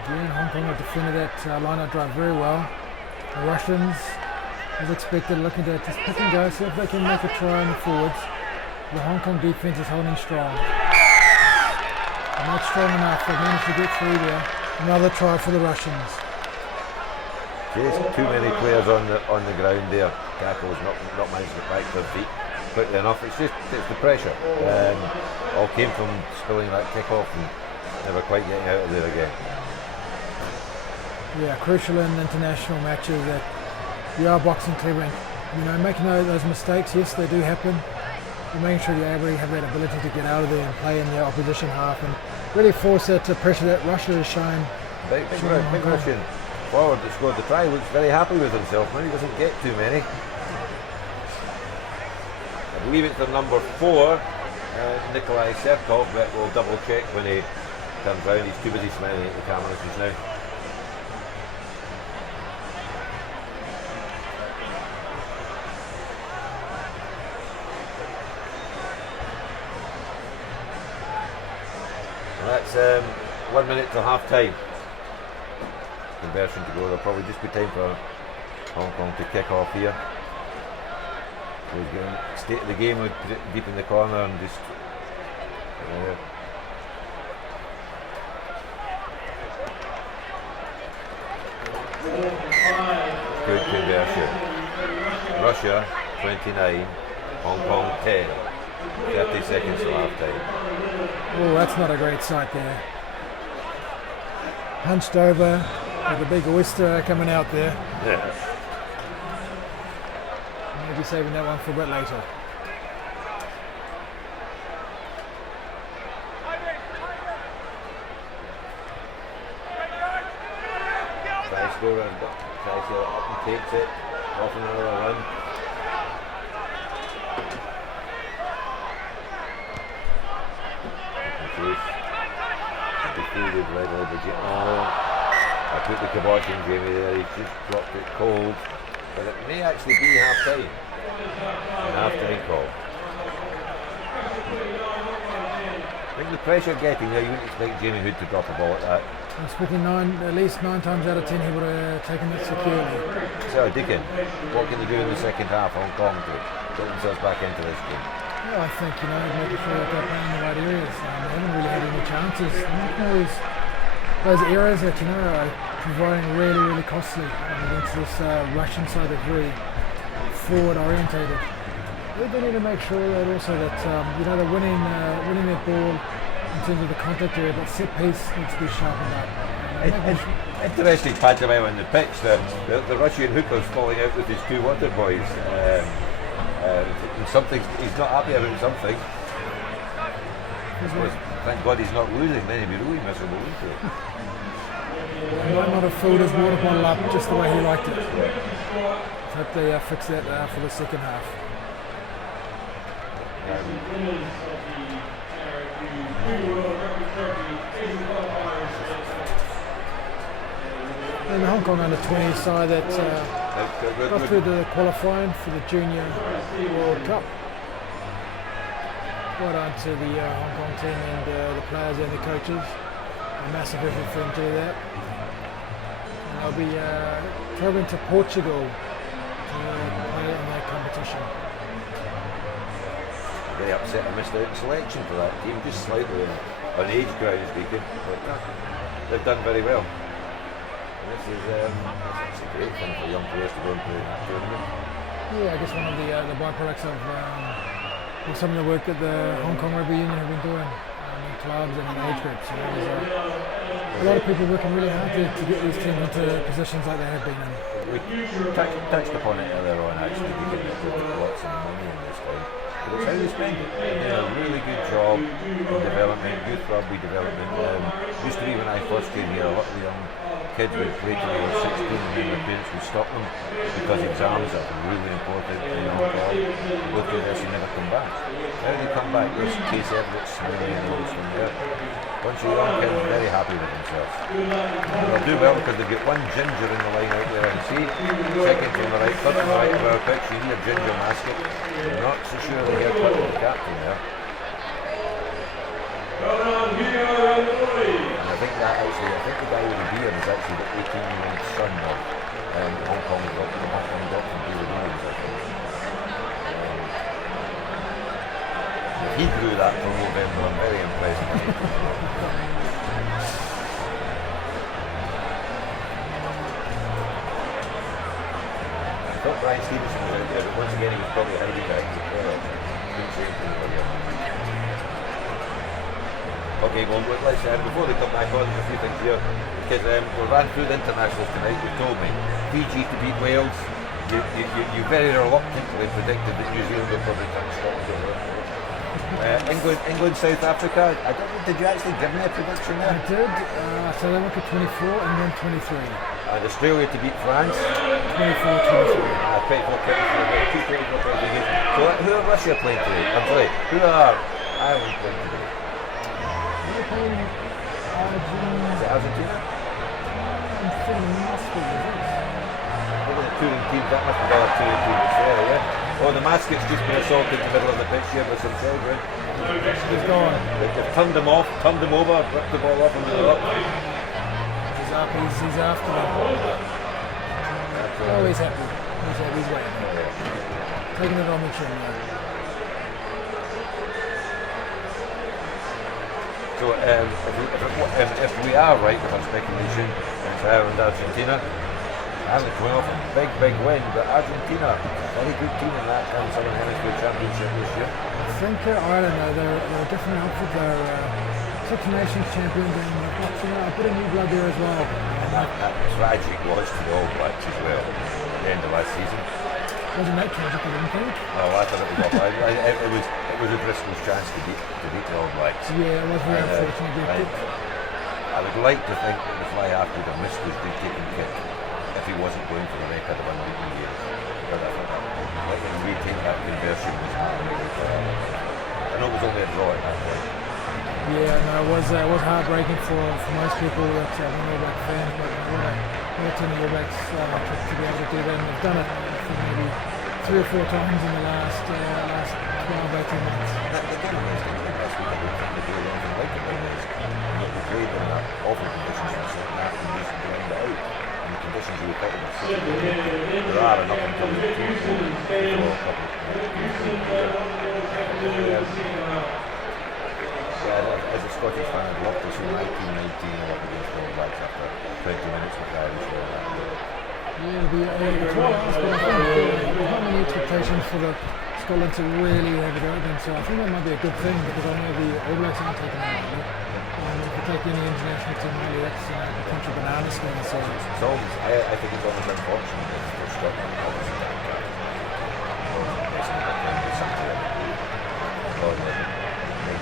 Again, Hong Kong have defended that line out drive very well. The Russians, as expected, looking to just pick and go, see if they can make a try in the forwards. The Hong Kong defence is holding strong. They're not strong enough, they've managed to get through there. Another try for the Russians. Just too many players on the ground there. Tackle's not managed to get back to their feet quickly enough. It's the pressure. All came from spilling that kick off and never quite getting out of there again. Yeah, crucial in international matches that you are boxing clever and, you know, making those mistakes, yes, they do happen. But making sure you're able to have that ability to get out of there and play in the opposition half and really force that pressure that Russia has shown. Big Russian forward that scored the try looks very happy with himself. Now he doesn't get too many. I believe it's the number 4, Nikolai Serkov, but we'll double check when he comes round. He's too busy smiling at the cameras just now. That's 1 minute till half time. Conversion to go. There'll probably just be time for Hong Kong to kick off here. So he's going to state of the game with deep in the corner and just. Good conversion. Russia 29, Hong Kong 10. 30 seconds till half time. Oh, that's not a great sight there. Hunched over with a big oyster coming out there. Yeah. Maybe saving that one for a bit later. Tries to go around, tries to up and takes it, off another run. Defeated right over Jamie. Oh, I put the kibosh in Jamie there, he's just dropped it cold. But it may actually be half time. Half time call. I think the pressure getting there, you wouldn't expect Jamie Hood to drop a ball like that. I'm speaking at least 9 times out of 10 he would have taken it securely. So Dickin, what can they do in the second half, Hong Kong, to get themselves back into this game? Well, I think, making sure that they're playing in the right areas. They haven't really had any chances. Those areas that, are providing really, really costly against this Russian side that's very forward orientated. They need to make sure that also that, they're winning that ball in terms of the contact area, but set piece needs to be sharpened up. Interesting pantomime on the pitch. The Russian hooker's falling out with his 2 water boys. Something he's not happy about something. Thank God he's not losing, then he'd be really miserable, wouldn't he? He might not have filled his water bottle up just the way he liked it. Hope they fix that for the second half. And the Hong Kong under-20 side that got through the qualifying for the Junior World Cup. Well done to the Hong Kong team and the players and the coaches. A massive effort for them to do that. And they'll be travelling to Portugal to play in that competition. very upset I missed out in selection for that team, just slightly on age ground speaking, but they've done very well. And this is it's a great thing for young players to go and play in that tournament. Yeah, I guess one of the byproducts of some of the work that the Hong Kong Rugby Union have been doing in clubs and in age groups. You know, there's a lot of people working really hard to get these teams into positions like they have been in. We touched upon it earlier on actually, because there's lots of money in this thing. But it's how they spend it. They do a really good job in development, youth rugby development. Used to be when I first came here, a lot of the young kids would play till they were 16 and then their parents would stop them because exams are really important in Hong Kong. Go through this and never come back. How do they come back? There's case evidence, many notes from there. Bunch of young kids are very happy with themselves. And they'll do well because they've got one ginger in the line out there, and see, second from the right, third from the right of our pitch, you need a ginger mascot. I'm not so sure the haircut of the captain there. And I think the guy with the beard is actually the 18-year-old son of Hong Kong doctor, David Williams, I think. He grew that for November. I'm very impressed by him. I thought Brian Stevenson was out there, but once again he was probably hiding behind the player. Couldn't say anything about him. Okay, well, let's before they come back on, there's a few things here, because we ran through the internationals tonight. You told me Fiji to beat Wales. You very reluctantly predicted that New Zealand would probably touch Scotland over there. England, South Africa. I don't know, did you actually give me a prediction there? I did. South Africa 24, England 23. And Australia to beat France. 24-23. 24-23. So who are Russia playing today? I'm sorry, who are Ireland playing today? They're playing Is it Argentina? I'm thinking it must be, is it? Probably the touring team, that must be the other touring team that's there, yeah? Oh, the mascot's just been assaulted in the middle of the pitch here by some children. He's gone. They've turned him off, turned him over, ripped the ball off and the up. He's up, he's after them. Oh, he's happy. He's waiting. Taking it on the chin now. So if we are right with our speculation, it's Ireland, Argentina. Ireland coming off a big win, but Argentina, a very good team in that Southern Hemisphere Championship this year. I think Ireland, they're a different outfit. They're Six Nations champions, and they've got a bit of new blood there as well. And that tragic was to the All Blacks as well at the end of last season. Wasn't that tragic, I didn't think. Oh, I thought it was awful. It was a Bristol's chance to beat the All Blacks. Yeah, it was very unfortunate. I would like to think that the fly half would have missed his big-taking kick if he wasn't going for the record of unbeaten years. But I thought that letting him retain that conversion was not really fair. I know it was only a draw at that point. Yeah, no, it was heartbreaking for most people that were All Black fans, but what a team of All Blacks to be able to do that, and they've done it for maybe 3 or 4 times in the last 12, 18 months. They played in that awful conditions for a second half and just grind it out. And the conditions you were talking about, there are enough until the team before a couple as a Scottish fan, I'd love to see 19-19 up against the All Blacks after 20 minutes with Irish. Yeah, it'll be a tall ask, but I think there's not many expectations for Scotland to really have it open, so I think that might be a good thing because I know the All Blacks aren't taking out of it. If you take any international team, really that's a potential banana skin. So it's always, I think it's almost unfortunate for Scotland. Obviously,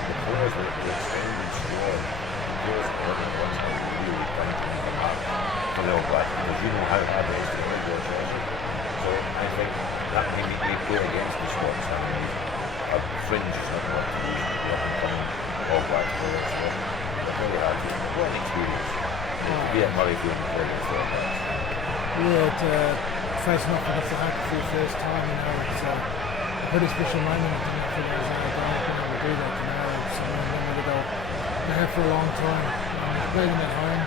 the players with the extended squad, the players that are the ones that really trying to make a mark for the All Blacks, because you know how hard it is to play George Russell. So I think that may play against the Scots. I mean, a fringe is not what to do. The up-and-coming All Black players. So they're very hard to do. What an experience. To be at Murrayfield and play against the All Blacks. Yeah, facing off against the Hack for the first time, it's a pretty special moment for those guys being able to do that. It's something they have for a long time. Playing at home,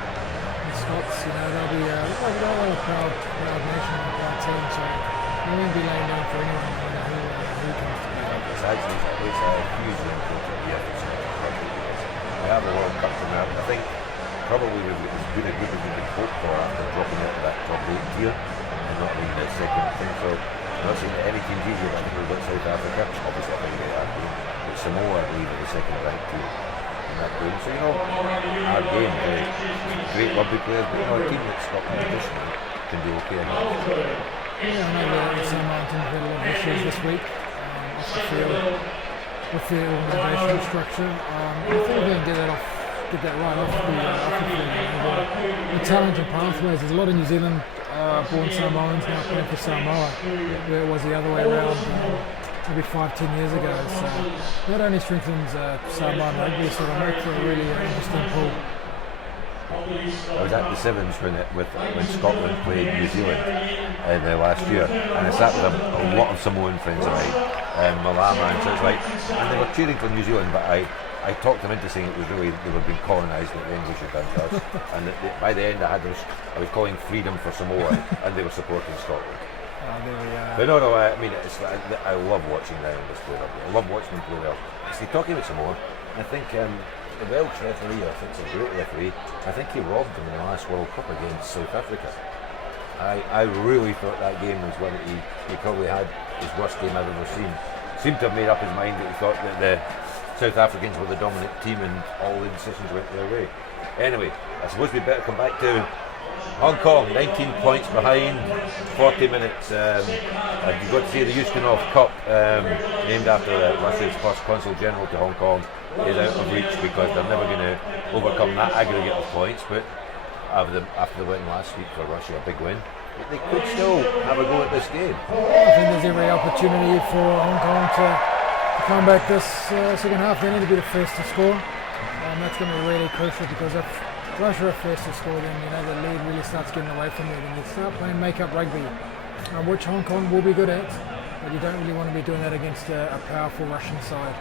the Scots, they'll be a proud nation, a proud team, so they won't be laying down for anyone who comes to play. it's a hugely important year for Scottish rugby because we have the World Cup coming up. I think probably we've as good a group as we could hope for after dropping out of that top 8 tier and not being the second thing. So I'm not saying that any team's easier, but I think we've got South Africa. Obviously, I think they are good. But Samoa, I believe, are the second ranked team in that game. So, our game, great rugby players, but a team that's got competition can be okay. Yeah, I know the Samoans have had a lot of issues this week off the field with their organisational structure. I think we're going to get that right off the field. The talent and pathways. There's a lot of New Zealand born Samoans now playing for Samoa, where it was the other way around maybe 5-10 years ago. So not only strengthens Samoan rugby, so it'll make a really interesting pool. I was at the Sevens when Scotland played New Zealand last year, and I sat with a lot of Samoan friends of mine, Malama, and so it's like, and they were cheering for New Zealand, but I talked them into saying it was really they were being colonised like the English had done to us, and by the end I was calling freedom for Samoa, and they were supporting Scotland. But no, I mean, I love watching the Islanders play rugby. I love watching them play well. Actually, talking about Samoa, I think the Welsh referee, I think it's a great referee, I think he robbed them in the last World Cup against South Africa. I really thought that game was one that he probably had his worst game I've ever seen. Seemed to have made up his mind that he thought that the South Africans were the dominant team and all the decisions went their way. Anyway, I suppose we better come back to Hong Kong, 19 points behind, 40 minutes. You got to see the Ustinov Cup, named after Russia's first consul general to Hong Kong, is out of reach because they're never going to overcome that aggregate of points. But after the win last week for Russia, a big win, but they could still have a go at this game. I think there's every opportunity for Hong Kong to come back this second half. They need to be the first to score, and that's going to be really crucial because if Russia are first to score, then the lead really starts getting away from them, and you start playing make-up rugby, which Hong Kong will be good at, but you don't really want to be doing that against a powerful Russian side.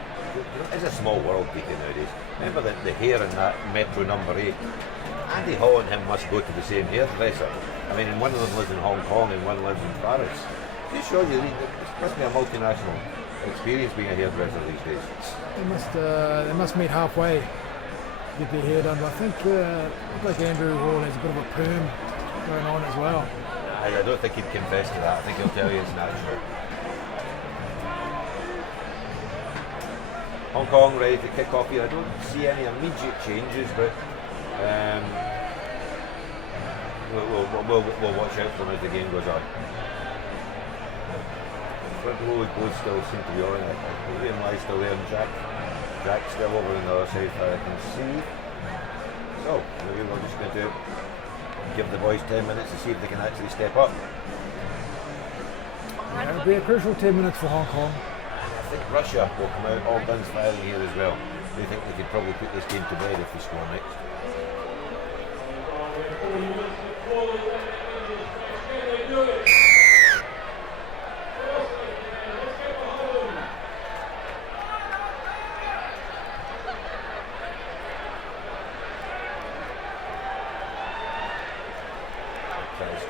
It's a small world, Peter, nowadays. Remember the hair in that Metro number 8? Andy Hall and him must go to the same hairdresser. I mean, and one of them lives in Hong Kong and one lives in Paris. Just show you, it must be a multinational experience being a hairdresser these days. They must meet halfway, get their hair done. But I think like Andrew Hall has a bit of a perm going on as well. I don't think he'd confess to that. I think he'll tell you it's natural. Hong Kong ready to kick off here. I don't see any immediate changes, but we'll watch out for them as the game goes on. Front row both still seem to be on it. William Lai still there and Jack's still over on the other side that I can see. So maybe we're just going to give the boys 10 minutes to see if they can actually step up. Yeah, it'll be a crucial 10 minutes for Hong Kong. I think Russia will come out all guns firing here as well. They think they could probably put this game to bed if we score next.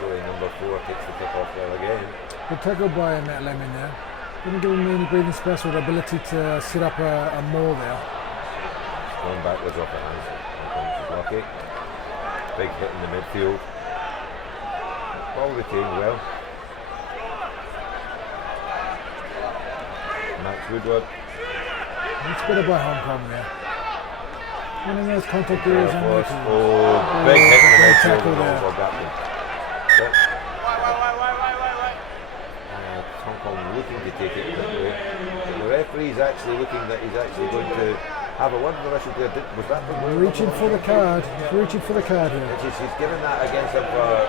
Number 4 takes the kick off well again. Good tackle by Matt Lemon there. Didn't give him any breathing space or the ability to set up a maul there. Going backwards off the hands. Lucky. Big hit in the midfield. Ball retained well. Max Woodward. It's better by Hong Kong there. One of those contact areas on the big hit in the midfield. Tackle there. Hong Kong looking to take it quickly. The referee's actually looking that he's actually going to have a word with the Russian player. Was that the reaching for the card? He's reaching for the card here. He's given that against him for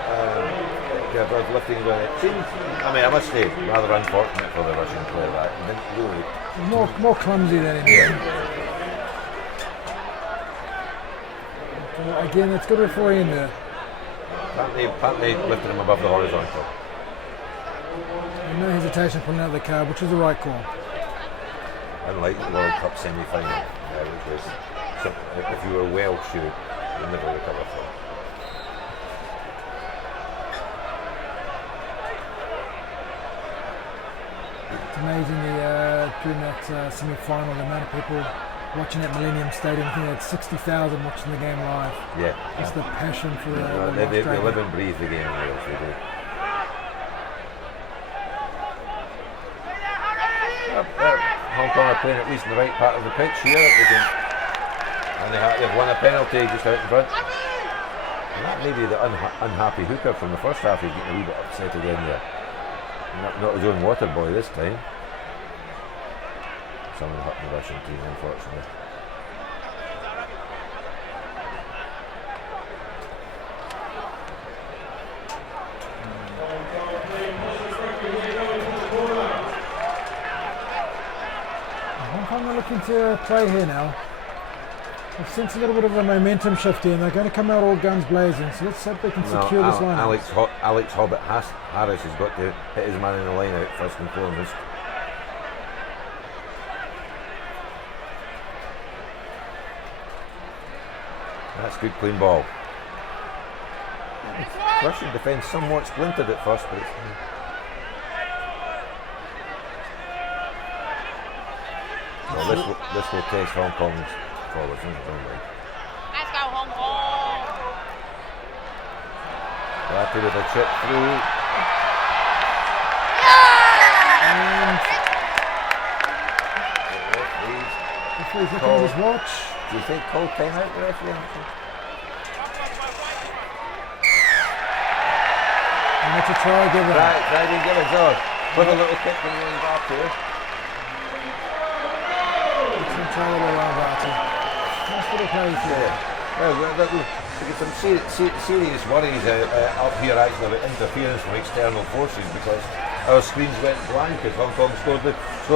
lifting with it. Seems, I mean, I must say, rather unfortunate for the Russian player that he didn't really. More clumsy than him. Again, it's good refereeing there. Apparently lifted him above the horizontal. And no hesitation pulling out the card, which is the right call. Unlike the World Cup semi-final, which was if you were Welsh, you'd never recover from. amazing during that semi-final, the amount of people watching at Millennium Stadium. I think they had 60,000 watching the game live. Yeah. Just the passion for the They Welsh live Dragon. and breathe the game in Wales, they do. Hong Kong are playing at least in the right part of the pitch here. And they've won a penalty just out in front. And that may be the unhappy hooker from the first half. He's getting a wee bit upset again there. Not his own water boy this time. Someone hurt the Russian team, unfortunately. Hong Kong are looking to play here now. I've sensed a little bit of a momentum shift here, and they're going to come out all guns blazing. So let's hope they can secure this line. Alex Hobbit Harris has got to hit his man in the line out first and foremost. That's good, clean ball. Russian defence somewhat splintered at first, but well, this will test Hong Kong's forwards, isn't it? Let's go, Hong Kong! Happy with a chip through. And Referee's looking at his watch. do you think call time out, the referee? And it's a try given. Right, Gillens on. Put a little kick from the back here. It's a try around Barty. Nice little play here. Well, we get some serious worries up here actually about interference from external forces because our screens went blank as Hong Kong scored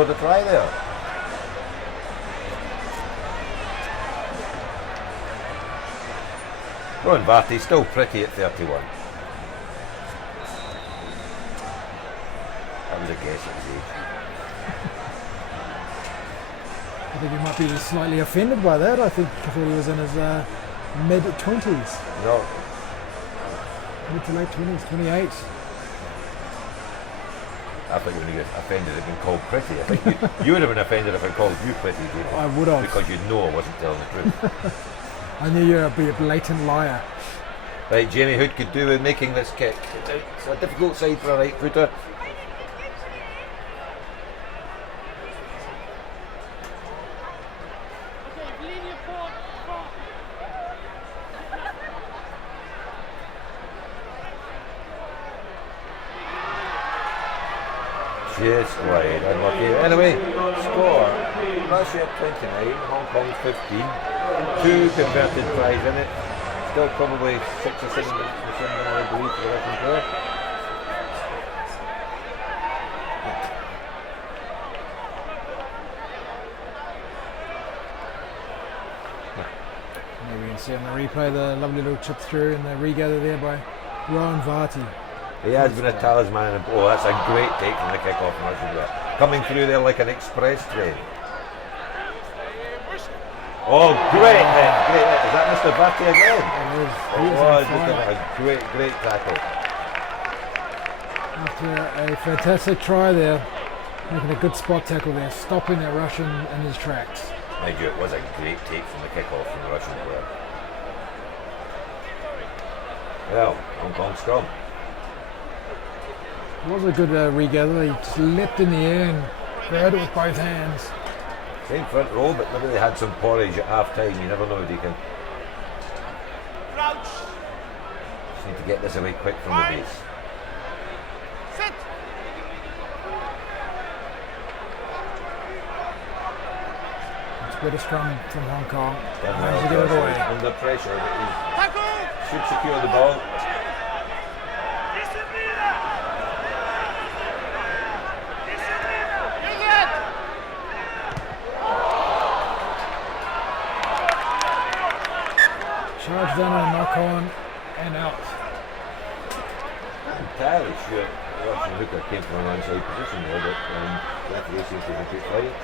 the try there. Ron Barty still pretty at 31. That was a guess at his age. I think he might be slightly offended by that. I thought he was in his mid-20s. No, Mid to late 20s, 28. I think when you get offended at being called pretty, I think you would have been offended if I called you pretty, David. I would have. Because you'd know I wasn't telling the truth. I knew you would be a blatant liar. Right, Jamie Hood could do with making this kick. It's a difficult side for a right footer. Just wide, unlucky. Anyway, score. Russia 29, Hong Kong 15. 2 converted tries in it. Still probably 6 or 7 minutes for Swindon, I believe, for the Russian player. Maybe you can see on the replay the lovely little chip through and the regather there by Rowan Varty. He has been a talisman, and oh, that's a great take from the kick-off from Russia there. Coming through there like an express train. Oh, great hit, great hit. Is that Mr. Varty again? It is. Oh, He is on just fire. a great tackle. After a fantastic try there, making a good spot tackle there, stopping that Russian in his tracks. Mind you, it was a great take from the kick-off from the Russian player. Well, Hong Kong scrum. It was a good regather. He just leapt in the air and grabbed it with both hands. Same front row, but maybe they had some porridge at half time. You never know, Deacon. Crouch! Just need to get this away quick from the base. Sit! It's a bit of scrum from Hong Kong. Done Managed to well, get it away. under pressure, but Tackle! he should secure the ball. Charge down and knock on and out. Not entirely sure the Russian hooker came from an onside position there, but referee seems to think it's right.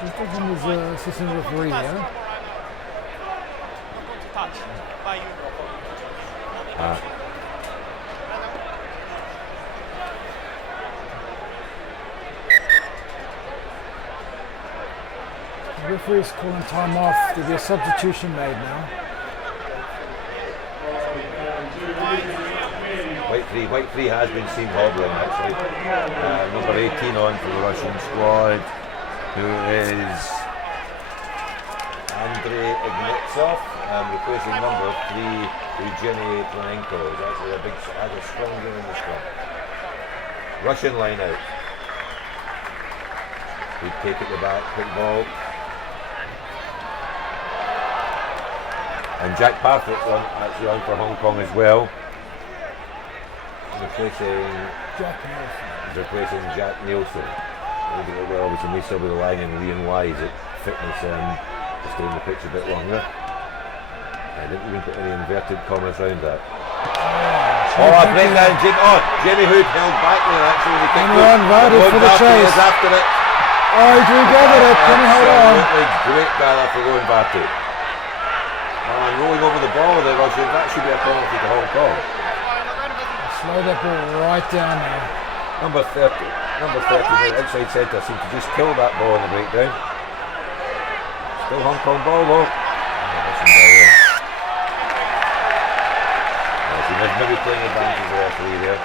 Just from his assistant referee here. Touch by you. Referee's calling time off. There'll be a substitution made now. White three has been seen hobbling actually. Number 18 on for the Russian squad, who is Andrei Ignitsov, replacing number 3, Evgeny Planenko. Is actually has a strong game in the scrum. Russian line out. He'd take it the back, quick ball. And Jack Parfitt's actually on for Hong Kong as well. Replacing Jack Nielsen. Well, obviously may still be relying on Liam Wise at fitness to stay on the pitch a bit longer. I didn't even put any inverted commas around that. Breakdown. Jamie Hood held back there actually when he kicked it. For the chase. After it. Oh, he drew gathered it. Can he hold on? Great gather for Rowan Barty. And rolling over the ball with the Russians, that should be a penalty to Hong Kong. Slow that ball right down now. Number 30, the outside centre, seemed to just kill that ball in the breakdown. Still Hong Kong ball though. Maybe playing advantage of the referee there.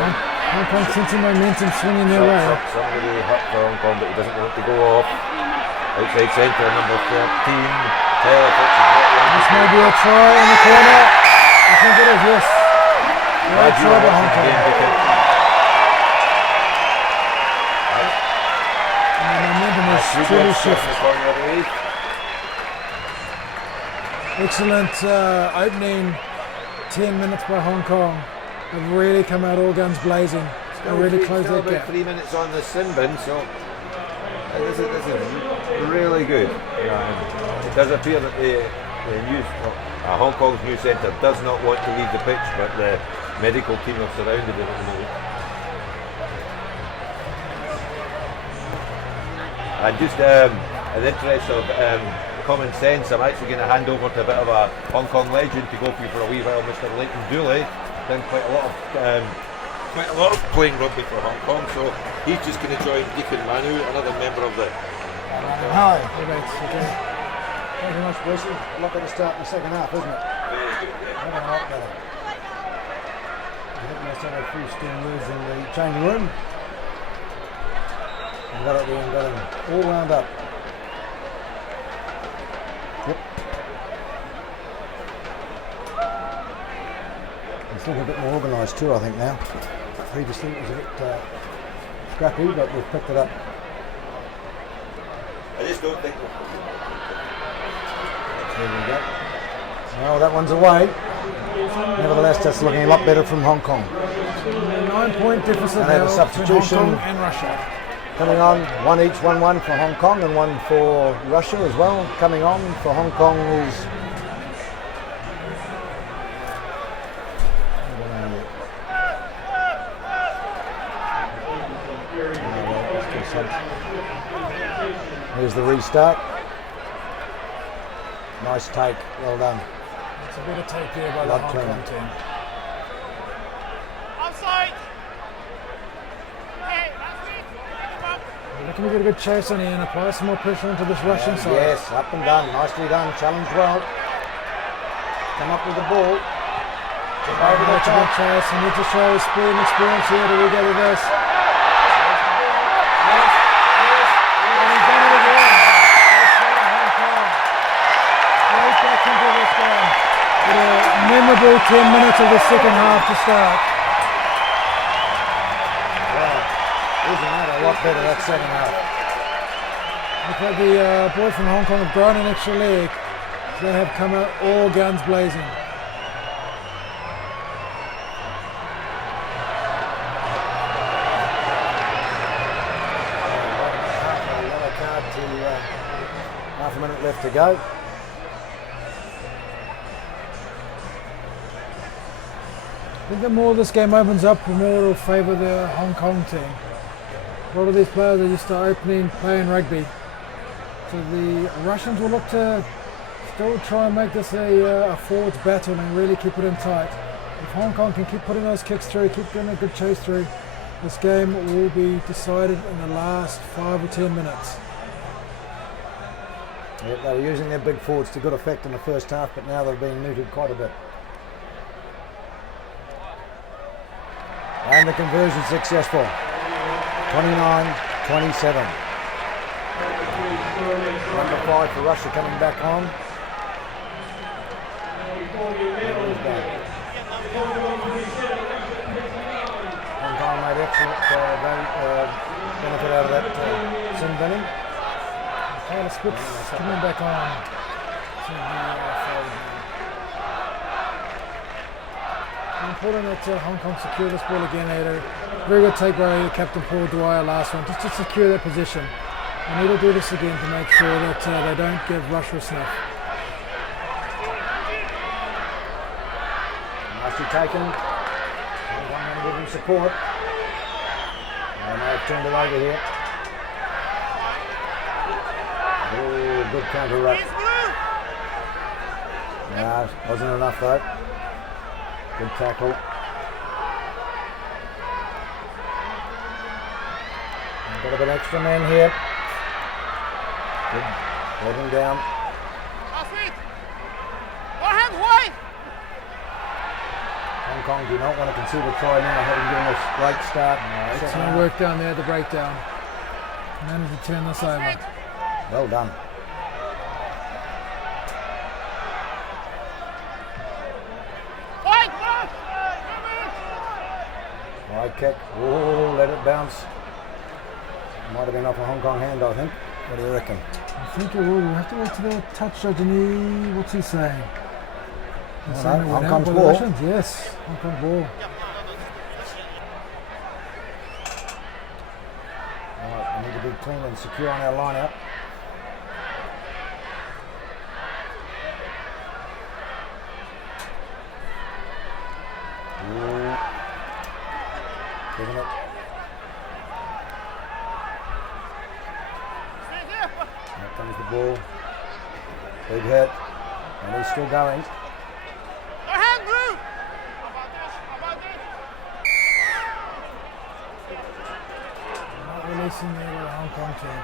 Hong Kong sensing momentum swinging their way. Somebody hurt for Hong Kong, but he doesn't want to go off. Outside centre, number 13. This may be a try in the corner. I think it is, yes. Right try by Hong Kong. And the momentum is truly shifted. Excellent opening 10 minutes by Hong Kong. They've really come out all guns blazing. They really closed that gap. 3 minutes on the sin bin, so this is really good. It does appear that Hong Kong's new centre does not want to leave the pitch, but the medical team have surrounded him at the moment. And just in the interest of common sense, I'm actually going to hand over to a bit of a Hong Kong legend to go through for a wee while, Mr. Leighton Dooley. Done quite a lot of playing rugby for Hong Kong, so he's just going to join Deacon Manu, another member of the. Hi. Thank you very much, Bruce. A lot better start in the second half, isn't it? A lot better. I think we must have a few strong words in the changing room. And got it there and got him all wound up. Yep. It's looking a bit more organised too, I think, now. Previously it was a bit scrappy, but we've picked it up. I just don't think. There we go. Well, that one's away. Nevertheless, that's looking a lot better from Hong Kong. 9-point deficit And they have a now substitution. between Hong Kong and Russia. Coming on, 1 each, 1-1 for Hong Kong and 1 for Russia as well. Coming on for Hong Kong is here's the restart. Nice take, well done. It's a bit of take there by the Hong Kong team. Offside. Hey, that's me. Looking to get a good chase on here and apply some more pressure onto this Russian side. Yes, up and done, nicely done, challenged well. Come up with the ball. Over the top. Chase and need to show speed and experience here to regather this. Memorable 10 minutes of the second half to start. Wow, isn't that a lot better, that second half? Look like the boys from Hong Kong have grown an extra leg. They have come out all guns blazing. Yellow card to half a minute left to go. I think the more this game opens up, the more it will favour the Hong Kong team. A lot of these players are used to opening, playing rugby. So the Russians will look to still try and make this a forwards battle and really keep it in tight. If Hong Kong can keep putting those kicks through, keep getting a good chase through, this game will be decided in the last 5 or 10 minutes. Yeah, they were using their big forwards to good effect in the first half, but now they've been neutered quite a bit. And the conversion successful. 29-27. Number 5 for Russia coming back on. Hong Kong made excellent benefit out of that sin binning. Taylor Spitz coming back on. Important that Hong Kong secure this ball again. They had a very good take by Captain Paul Dwyer last one, just to secure that position. And he'll do this again to make sure that they don't give Russia a sniff. Nicely taken. Hong Kong going to give him support. And they've turned it over here. Oh, good counter ruck. No, wasn't enough though. Good tackle. Got a bit extra men here. Good. Holding down. Hong Kong do not want to concede a try now, having given us a great start. Excellent work down there at the breakdown. Managed to turn this over. Well done. Wide kick. Oh, let it bounce. Might have been off a Hong Kong hand, I think. What do you reckon? I think it will. We'll have to wait to the touch, Judge. What's he saying? He's saying it went Hong out Kong's by the ball. Russians. Yes, Hong Kong ball. Right, we need to be clean and secure on our line-up. Giving it. Here comes the ball. Big hit. And he's still going. Not releasing the Hong Kong team.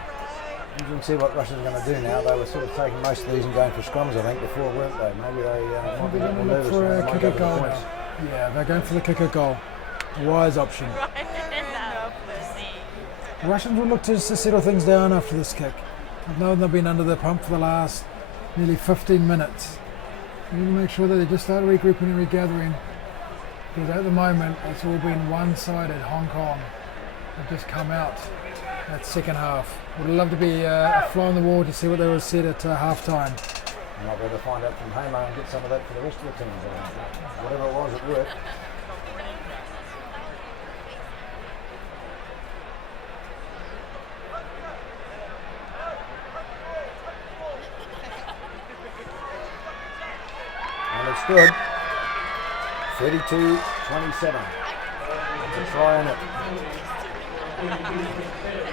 You can see what Russia's going to do now. They were sort of taking most of these and going for scrums, I think, before, weren't they? Maybe they might be a They're bit going more to nervous. look for now. a They might kick go a for the goal points. now. Yeah, they're going for the kick a goal. Wise option. The Russians will look to settle things down after this kick. I've known they've been under the pump for the last nearly 15 minutes. You need to make sure that they just start regrouping and regathering. Because at the moment, it's all been one-sided. Hong Kong have just come out that second half. Would love to be a fly on the wall to see what they would said at half-time. Might be able to find out from Hamo and get some of that for the rest of the teams. I think. Whatever it was, it worked. And it's good. 32-27. It's a try in it.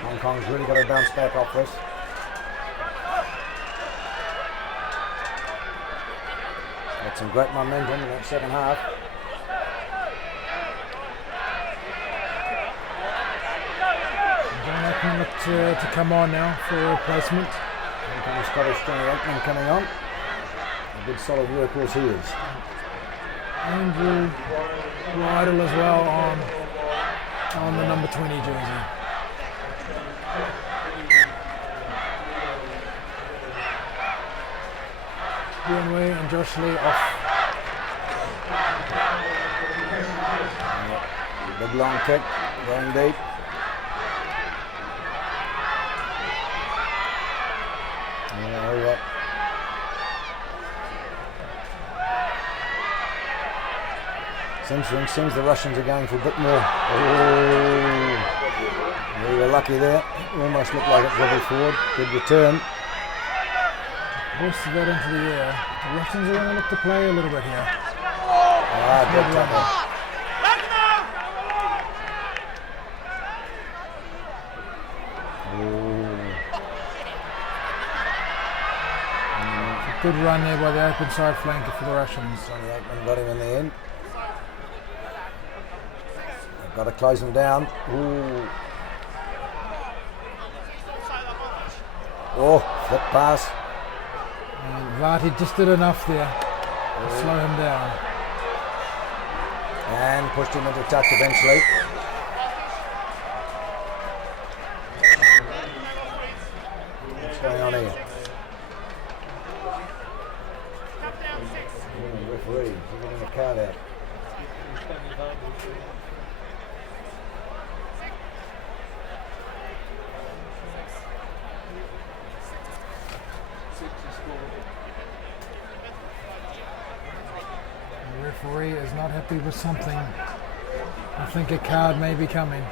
Hong Kong's really got to bounce back off this. Had some great momentum in that second half. John Ackman look to come on now for a replacement. Hong Kong Scottish Johnny Aikman coming on. A good solid workhorse he is. Andrew Rydell as well on the number 20 jersey. Ian Wei and Josh Lee off. Big long kick, going deep. Yeah, seems the Russians are going for a bit more. Oh, we were lucky there. Almost looked like it dribbled forward. Good return. Hoisted that into the air. The Russians are going to look to play a little bit here. Good tackle. Good run there by the open side flanker for the Russians. Johnny Aikman got him in the end. They've got to close him down. Ooh. Oh, flip pass. And Varty just did enough there to slow him down. And pushed him into touch eventually. What's going on here? Referee, he's getting a card out. The referee is not happy with something. I think a card may be coming.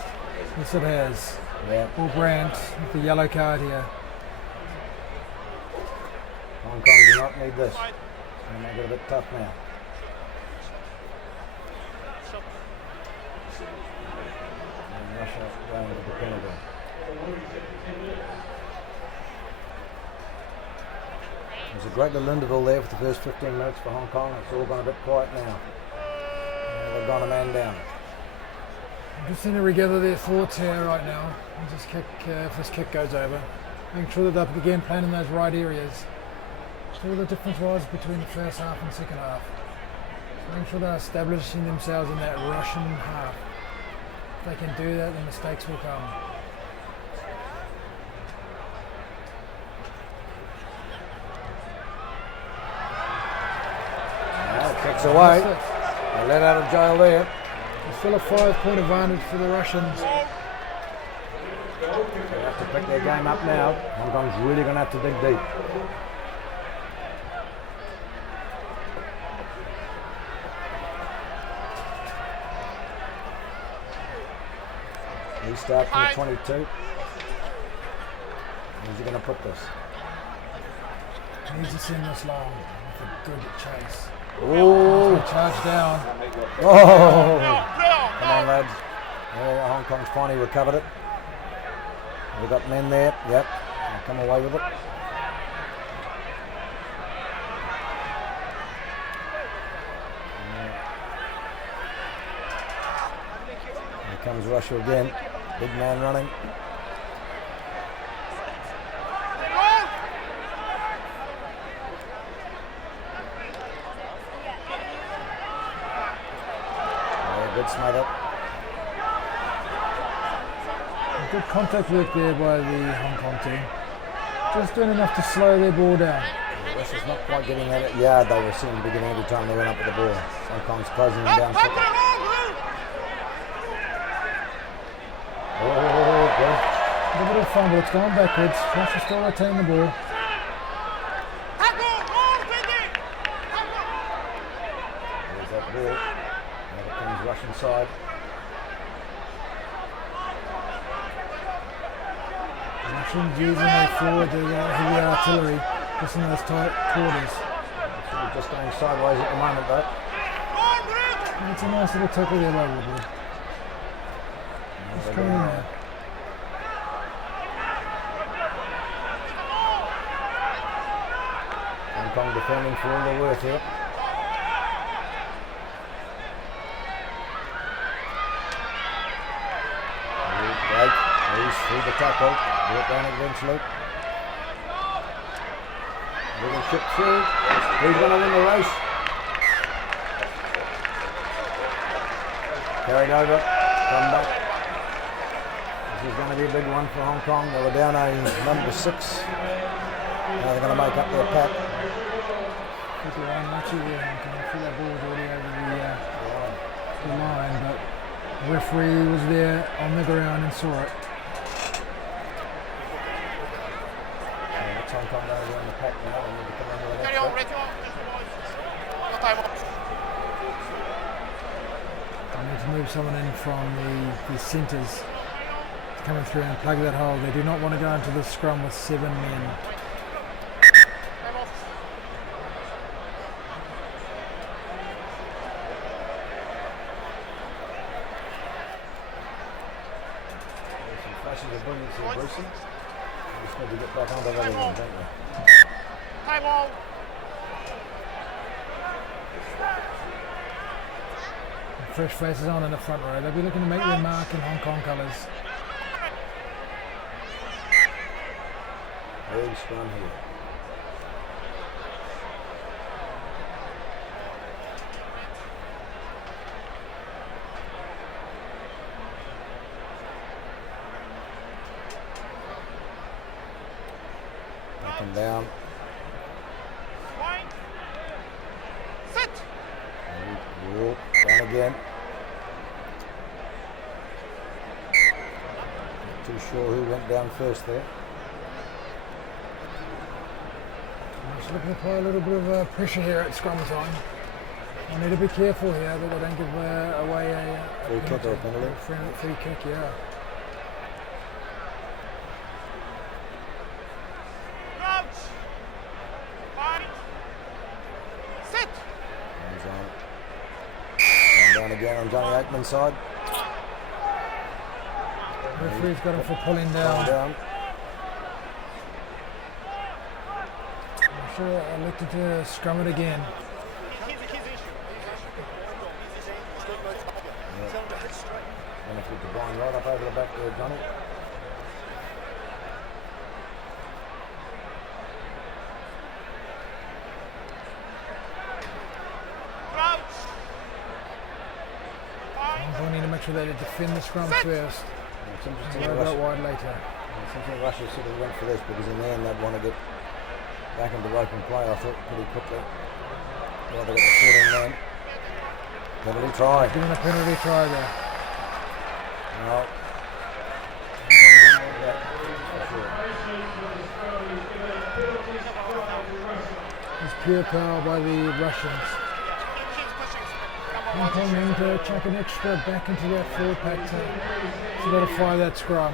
Yes, it has. Yeah. Paul Brandt with the yellow card here. Hong Kong do not need this. They make it a bit tough now. And Russia going with the penalty. There's a great little interval there for the first 15 minutes for Hong Kong. It's all gone a bit quiet now. They've gone a man down. Just need to regather their thoughts here right now and just kick if this kick goes over. Making sure that they're again playing in those right areas. See what the difference was between the first half and second half. Making sure they're establishing themselves in that Russian half. If they can do that, the mistakes will come. Kicks away. They let out of jail there. There's still a 5-point advantage for the Russians. They have to pick their game up now. Hong Kong's really going to have to dig deep. Restart from the 22. Where's he going to put this? Needs to send this long with a good chase. Oh! Charge down. Oh! Come on, lads. Yeah, Hong Kong's finally recovered it. We've got men there. Yep. They'll come away with it. Here comes Russia again. Big man running. Good smother. Good contact work there by the Hong Kong team. Just doing enough to slow their ball down. Russia's not quite getting at it. Yeah, they were seeing the beginning every time they went up with the ball. Hong Kong's closing them down quicker. Oh, good. A bit of fumble, it's gone backwards. Russia still retain the ball. There's that ball. Now it comes Russian side. Russians using their forward, heavy artillery, just in those tight quarters. We're just going sideways at the moment, though. And it's a nice little tackle there by Woodward. Just coming in there. Hong Kong defending for all they're worth here. Great. He's through the tackle. Brought down eventually. Little chip through. Who's going to win the race? Carried over. Come back. This is going to be a big one for Hong Kong. They were down a number 6. Now they're going to make up their pack. People are unlucky there, Hong Kong. I feel that ball was already over the line, but the referee was there on the ground and saw it. What's Hong Kong going around the pack now? They need to come under the next bit. They need to move someone in from the centres coming through and plug that hole. They do not want to go into the scrum with 7 men. Flashes of brilliance here, Brucey. We just need to get back under that again, don't we? Time on. Fresh faces on in the front row. They'll be looking to make their mark in Hong Kong colours. Big scrum here. Up and down. Point. Sit. Down again. Not too sure who went down first there. Just looking to apply a little bit of pressure here at scrum time. I need to be careful here that they don't give away a Free kick or a penalty? Free kick, yeah. Crouch. Point. Sit. Hands on. Down again on Johnny Aikman's side. Referee's got him for pulling down. Down. I'm sure I elected to scrum it again. And if we could blind right up over the back there, Johnny. Crouch. Point. I need to make sure they defend the scrum first. It's interesting. Worry about wide later. It's interesting Russia sort of went for this because in the end they'd want to get back into open play, I thought, pretty quickly. Well, they got the 14 man. Penalty try. Given a penalty try there. No. It's pure power by the Russians. Hong Kong need to chuck an extra back into that forward pack to solidify that scrum.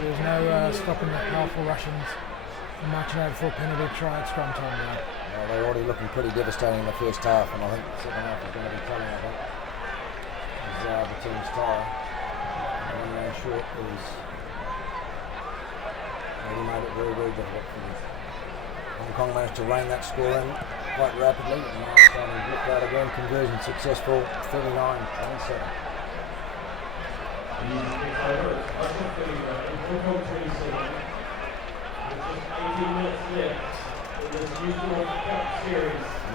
There's no stopping the powerful Russians from marching out for a penalty try at scrum time now. Well, they're already looking pretty devastating in the first half, and I think the second half is going to be telling, I think. As the team's tired. And one man short is really made it very, very difficult for them. Hong Kong managed to rein that score in quite rapidly, and now it's starting to look out again. Conversion successful, 39-27.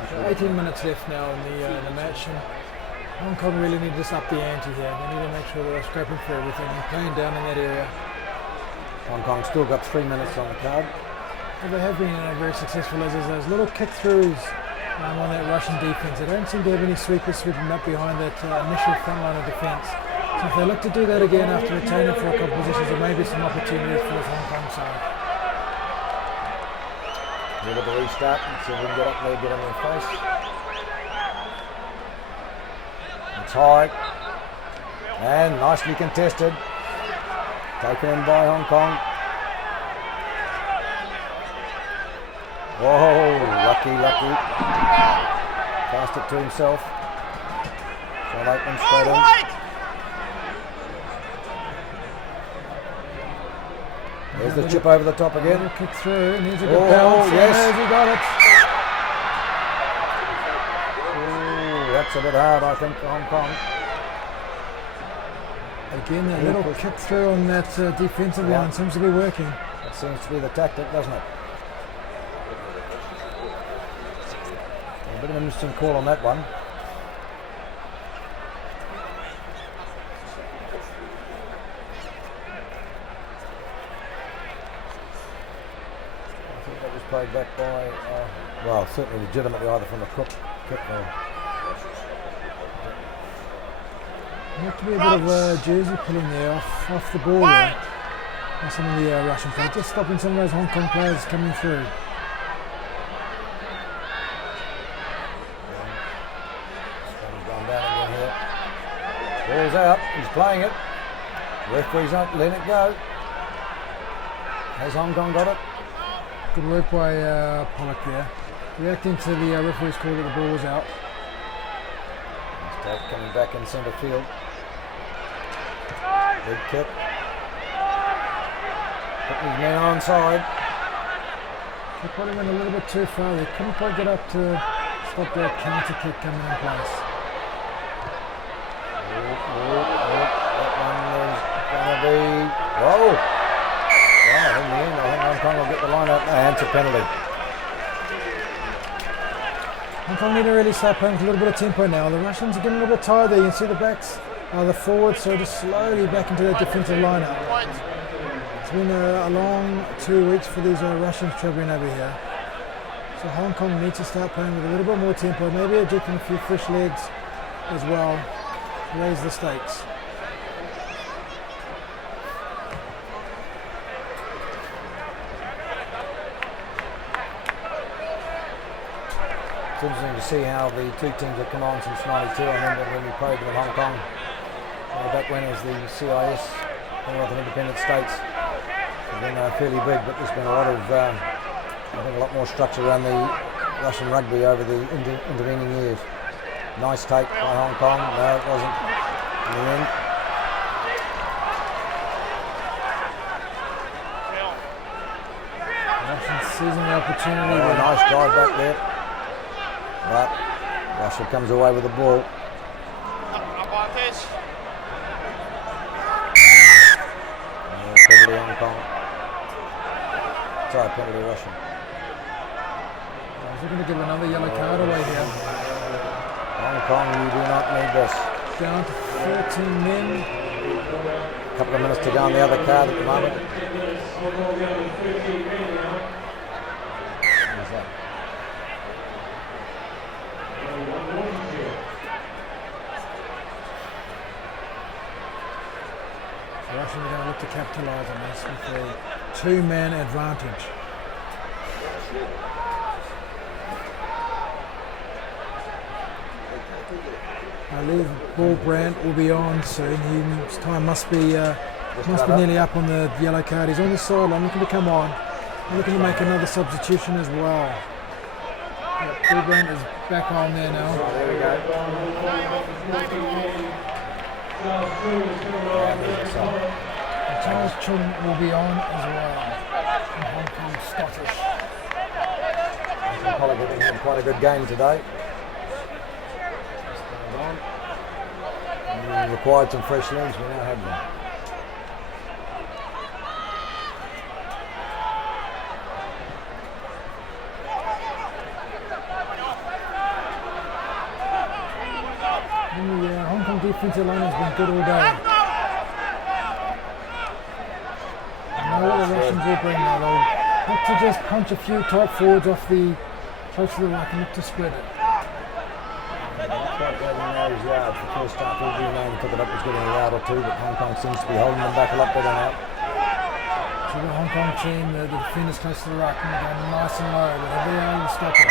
So 18 minutes left now in the match, and Hong Kong really need to just up the ante here. They need to make sure they're scrapping for everything and playing down in that area. Hong Kong still got 3 minutes on the card. Well, they have been very successful as those little kick-throughs on that Russian defence. They don't seem to have any sweepers sweeping up behind that initial front line of defence. So if they look to do that again after retaining for a couple of positions, there may be some opportunities for the Hong Kong side. Bit of a restart, so we can get up there, get on their face. It's high. And nicely contested. Taken in by Hong Kong. Whoa, lucky. Passed it to himself. John Aikman straight in. There's the chip over the top again. Kick through, needs a good bounce. Yes. Yes, he got it. Ooh, that's a bit hard, I think, for Hong Kong. Again, that little kick through on that defensive line seems to be working. That seems to be the tactic, doesn't it? A bit of an interesting call on that one. I think that was played back by, well, certainly legitimately either from the kick or... There to be a bit of jersey pulling there off the ball there. By some of the Russian players, just stopping some of those Hong Kong players coming through. Gone down again here. Ball's out, he's playing it. Referee's not letting it go. Has Hong Kong got it? Good work by Pollock there. Reacting to the referee's call that the ball was out. State coming back in centre field. Big kick. Putting his men onside. They probably went a little bit too far. They couldn't quite get up to stop that counter kick coming in place. That one is going to be... Whoa! Wow, in the end, I think Hong Kong will get the line out. No, and it's a penalty. Hong Kong need to really start playing with a little bit of tempo now. The Russians are getting a little bit tired there. You can see the backs, the forwards, so just slowly back into that defensive lineup. It's been a long 2 weeks for these Russians travelling over here. So Hong Kong needs to start playing with a little bit more tempo, maybe injecting a few fresh legs as well, raise the stakes. It's interesting to see how the two teams have come on since '92. I remember when we played them in Hong Kong, back when as the CIS, Commonwealth and Independent States. Then they were fairly big, but there's been a lot of, I think, a lot more structure around the Russian rugby over the intervening years. Nice take by Hong Kong. No, it wasn't in the end. Russians seizing the opportunity. Oh, nice drive back there. But Russia comes away with the ball. Advantage. Penalty Hong Kong. Sorry, penalty Russia. We're going to give another yellow card away here. Hong Kong, you do not need this. Down to 13 men. A couple of minutes to go on the other card at the moment. Who's that? The Russians are going to look to capitalise on this with a two-man advantage. I believe Ball Brandt will be on soon. His time must be nearly up on the yellow card. He's on the sideline looking to come on. And looking to make another substitution as well. Yep, Ball Brandt is back on there now. There we go. And Charles Chung will be on as well. From Hong Kong Scottish. Probably giving him quite a good game today. We required some fresh legs, we now have them. And the Hong Kong defensive line has been good all day. I know what the Russians will bring now. They'll look to just punch a few tight forwards off the close to the ruck and look to spread it. Quite bad in those yards. The first half, every man took it up was getting a yard or two, but Hong Kong seems to be holding them back a lot better now. So the Hong Kong team, the defenders close to the ruck, and they're going nice and low, but they'll be able to stop it.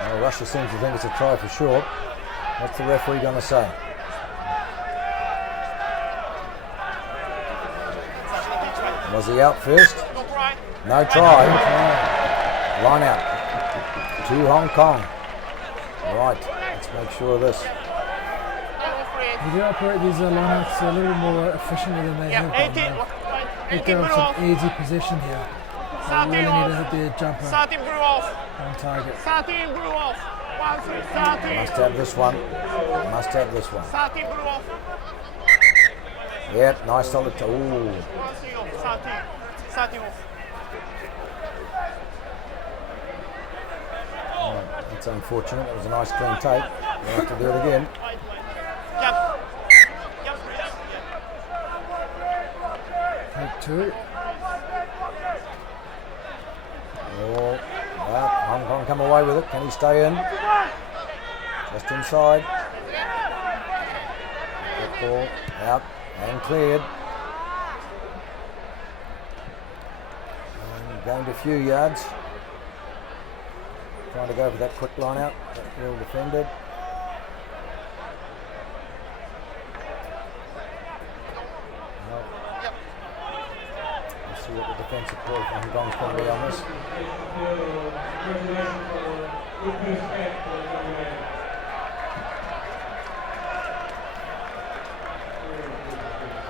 Well, Russia seems to think it's a try for sure. What's the referee going to say? Was he out first? No try. Line out. To Hong Kong. Right, let's make sure of this. We do operate these lineouts a little bit more efficiently than they have done. They go some easy position here. They really need to hit their jumper 13 blew off. on target. 13 blew off. 1, 3, 13. Must have this one. Must have this one. 13 blew off. Yep, nice solid. Ooh. 1, 3 off. 13. 13 off. That's unfortunate. It was a nice clean take. We'll have to do it again. Jump. Take two. Oh, well, Hong Kong come away with it. Can he stay in? Just inside. That ball out and cleared. And gained a few yards. Trying to go for that quick line out. Well defended. Let's see what the defensive call from Hong Kong's going to be on this.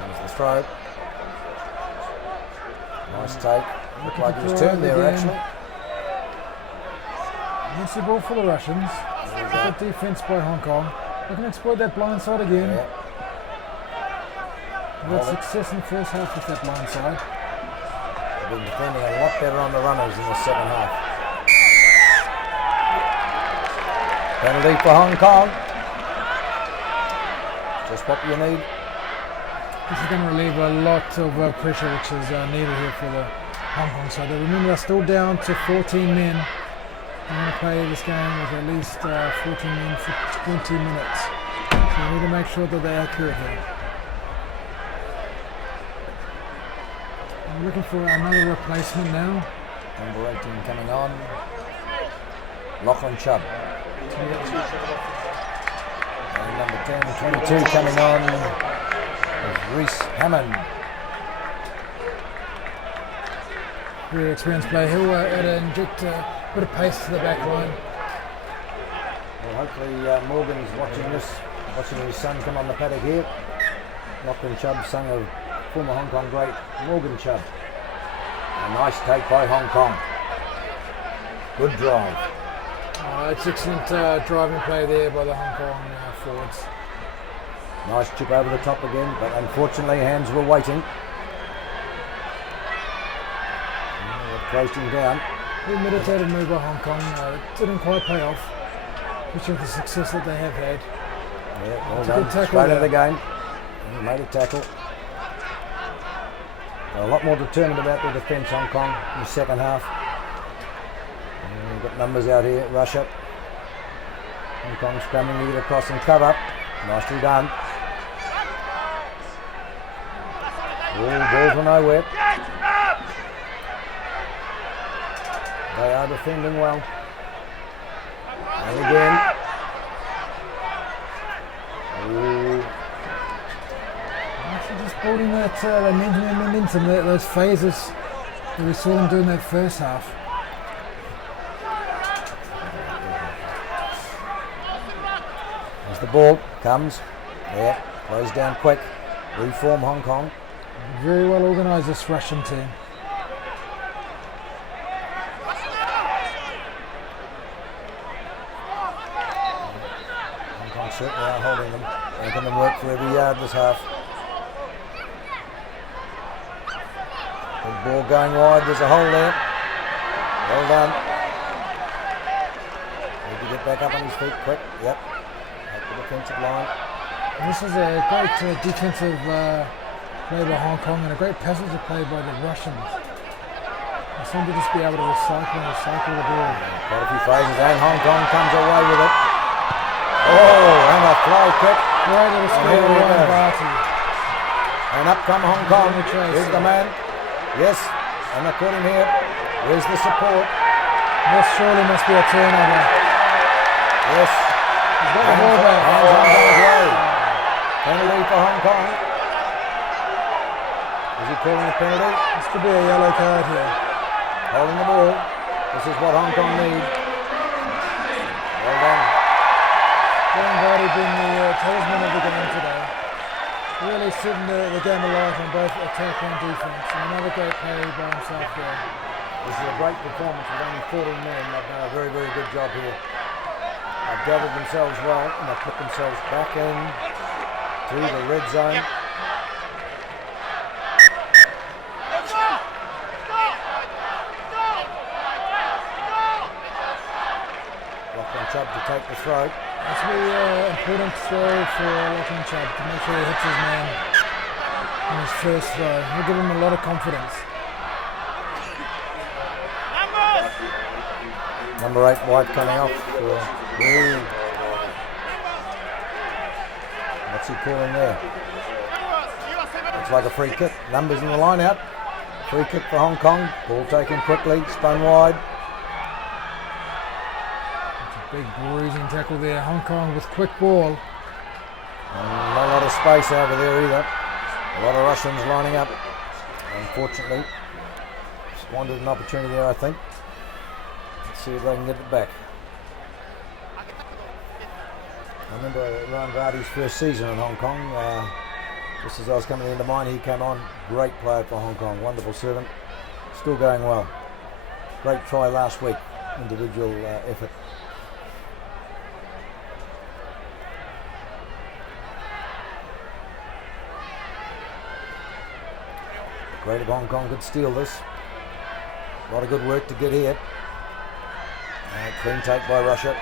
There's the throw. Nice take. Looked like he was turned there actually. That's the ball for the Russians. Good defense by Hong Kong. They can exploit that blind side again. Yeah. They had success in the first half with that blind side. They've been defending a lot better on the runners in the second half. Penalty for Hong Kong. Just what you need. This is going to relieve a lot of pressure which is needed here for the Hong Kong side. Remember, they're still down to 14 men. They're going to play this game with at least 14 men for 20 minutes. So we need to make sure that they're accurate here. I'm looking for another replacement now. Number 18 coming on. Lachlan Chubb. And number 10, 22 coming on. Reese Hammond. Very experienced player. He'll inject a bit of pace to the back line. Well, hopefully Morgan's watching this, watching his son come on the paddock here. Lachlan Chubb, son of former Hong Kong great Morgan Chubb. A nice take by Hong Kong. Good drive. It's excellent driving play there by the Hong Kong forwards. Nice chip over the top again, but unfortunately hands were waiting. Closed him down. Good meditated move by Hong Kong. It didn't quite pay off, which of the success that they have had. Yeah, well It's a done. good tackle Straight there. into the game. He made a tackle. They're a lot more determined about their defence, Hong Kong, in the second half. We've got numbers out here. Russia. Hong Kong scrambling to get across and cover. Nicely done. Ball for nowhere. They are defending well. And again. Actually just building that momentum, those phases that we saw them do in that first half. As the ball comes. Yeah, close down quick. Reform Hong Kong. Very well organised, this Russian team. Hong Kong certainly are holding them, making them work for every yard this half. Big ball going wide, there's a hole there. Well done. Need to get back up on his feet quick. Yep. At the defensive line. And this is a great defensive play by Hong Kong and a great passage of play by the Russians. They seem to just be able to recycle the ball. Quite a few phases and Hong Kong comes away with it. Oh, and a fly kick. Great little And skill here we by go. Barty. And up come Hong Kong. the chase, Here's the man. Yes, and they've caught him here. Where's the support? This surely must be a turnover. Yes. He's got the ball back. Hands on Hong's way. Penalty for Hong Kong. Is he calling a penalty? This could be a yellow card here. Holding the ball. This is what Hong Kong need. Well done. John Vardy being the talisman of the game today. Really setting the game alive on both attack and defence. And another great play by himself there. This is a great performance with only 14 men. They've done a very, very good job here. They've gathered themselves well and they've put themselves back in to the red zone. Lachlan Chubb to take the throw. That's a really important throw for Lachlan Chubb to make sure he hits his man on his first throw. He'll give him a lot of confidence. Number 8 White coming off. What's he calling there? Looks like a free kick. Numbers in the line out. Free kick for Hong Kong. Ball taken quickly, spun wide. Big bruising tackle there. Hong Kong with quick ball. And not a lot of space over there either. A lot of Russians lining up. Unfortunately, squandered an opportunity there, I think. Let's see if they can get it back. I remember Ryan Vardy's first season in Hong Kong. Just as I was coming into mine, he came on. Great player for Hong Kong. Wonderful servant. Still going well. Great try last week. Individual effort. Great if Hong Kong could steal this. A lot of good work to get here. Clean take by Russia.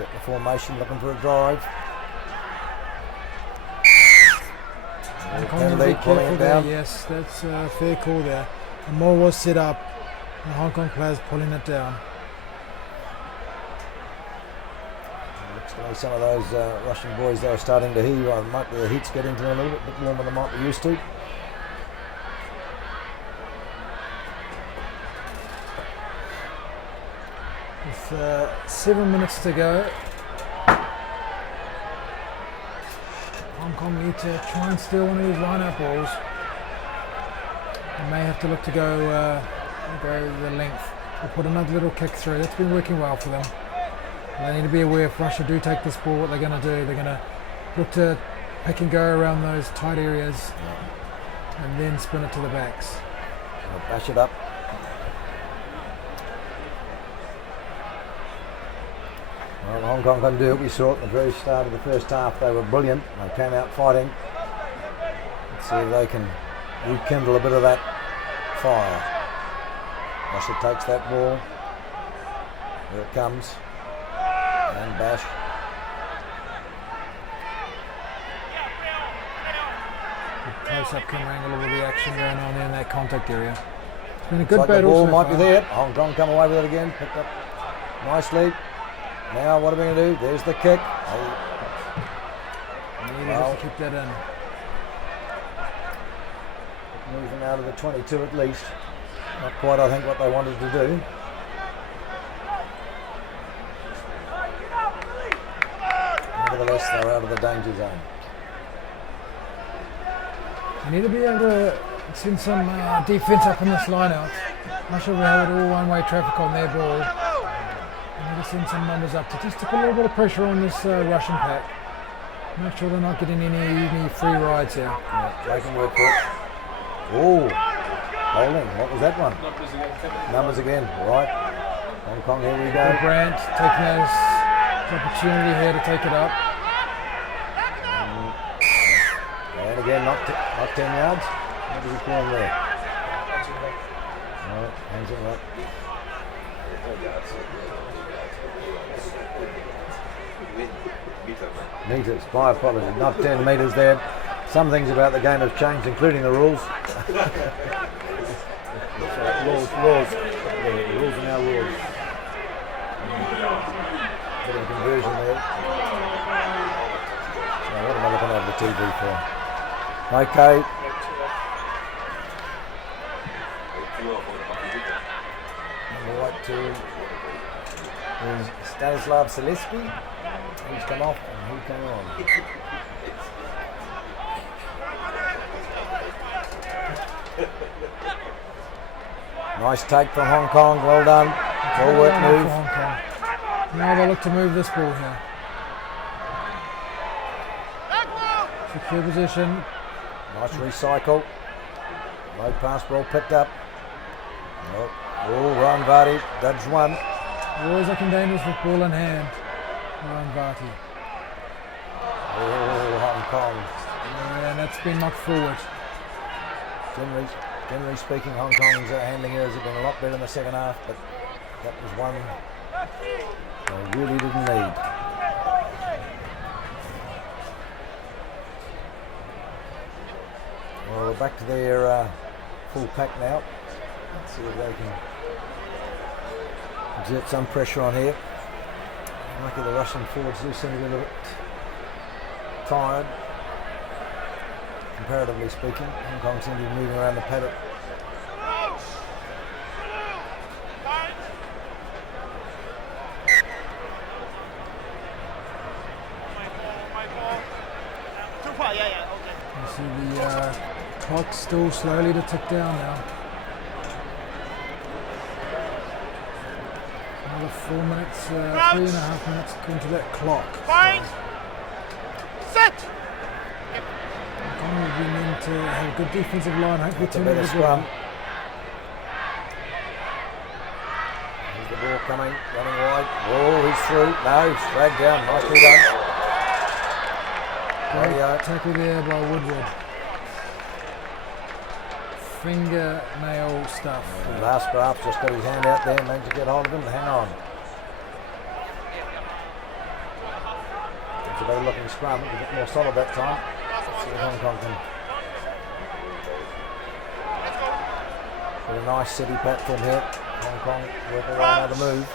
Set the formation, looking for a drive. Hong Kong Penalty, very pulling careful it there. down. Yes, that's a fair call there. The more was set up, the Hong Kong players pulling it down. Looks like some of those Russian boys, they're starting to heat. Might be the heat's getting to them a little bit warmer than they might be used to. With 7 minutes to go, Hong Kong need to try and steal one of these line-out balls. They may have to look to go the length or put another little kick through. That's been working well for them. They need to be aware if Russia do take this ball, what they're going to do. They're going to look to pick and go around those tight areas and then spin it to the backs. Bash it up. Well, Hong Kong can do it. We saw it at the very start of the first half. They were brilliant. They came out fighting. Let's see if they can rekindle a bit of that fire. Russia takes that ball. Here it comes. And bash. Close-up camera angle of the action going on in that contact area. It's been a good Looks like the battle ball so might far. be there. Hong Kong come away with it again. Picked up nicely. Now what are we going to do? There's the kick. Needed us to keep that in. Moving out of the 22 at least. Not quite, I think, what they wanted to do. Nevertheless, they're out of the danger zone. You need to be able to send some defence up in this line out. Russia will have it all one-way traffic on their ball. You need to send some numbers up to just to put a little bit of pressure on this Russian pack. Make sure they're not getting any free rides here. Yeah, they can work for it. Oh, holding. What was that one? Numbers again. Right. Hong Kong, here we go. Brandt taking his opportunity here to take it up. And again, not 10 yards. What was he calling there? No, hands it up. Metres, my apologies, not 10 metres there. Some things about the game have changed, including the rules. Laws. Yeah, the rules are now rules. Bit of a conversion there. So what am I looking over the TV for? Okay. Number right two is Stanislav Selesky. Who's come off and who came on? Nice take from Hong Kong, well done. All work For move. Hong Kong. Now they look to move this ball here. Secure position. Nice recycle. Low pass ball picked up. Oh, Ryan Vardy, dodged one. Always looking dangerous with ball in hand. Ryan Vardy. Oh, Hong Kong. And that's been knocked forward. Generally speaking, Hong Kong's handling errors have been a lot better in the second half, but that was one they really didn't need. Well, we're back to their full pack now. Let's see if they can exert some pressure on here. Lucky the Russian forwards do seem to be a little bit tired, comparatively speaking. Hong Kong seem to be moving around the paddock. You see the clock still slowly to tick down now. Another 4 minutes, 3.5 minutes into that clock. Fine. Set. Hong Kong will be meant to have a good defensive line, hopefully It's a turn better it scrum. around. Here's the ball coming, running wide. Oh, he's through. No, he's dragged down. Nicely done. Radio. Tackle there by Woodward. Fingernail stuff. Last graph just got his hand out there, managed to get hold of him. Hang on. It's a better looking scrum, a bit more solid that time. Let's see if Hong Kong can get a nice city platform here. Hong Kong work around another move.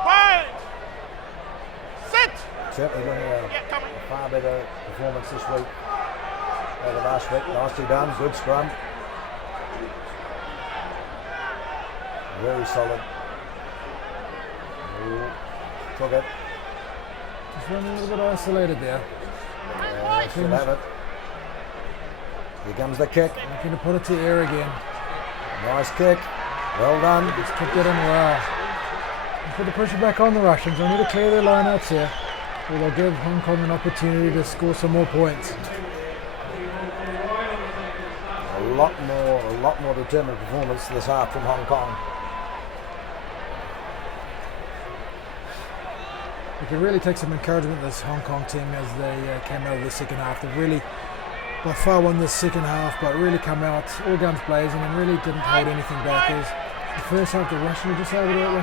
Quiet. Sit. Certainly doing a far better performance this week over last week. Nicely done, good scrum. Very solid. Ooh, took it. Just running a little bit isolated there. Should have it. Here comes the kick. Looking to put it to air again. Nice kick. Well done. Just kicked it in well. And put the pressure back on the Russians. They need to clear their lineouts here, or they'll give Hong Kong an opportunity to score some more points. A lot more determined performance this half from Hong Kong. We can really take some encouragement this Hong Kong team as they came out of the second half. They really by far won this second half, but really come out all guns blazing and really didn't hold anything back. As the first half, the Russians were just able to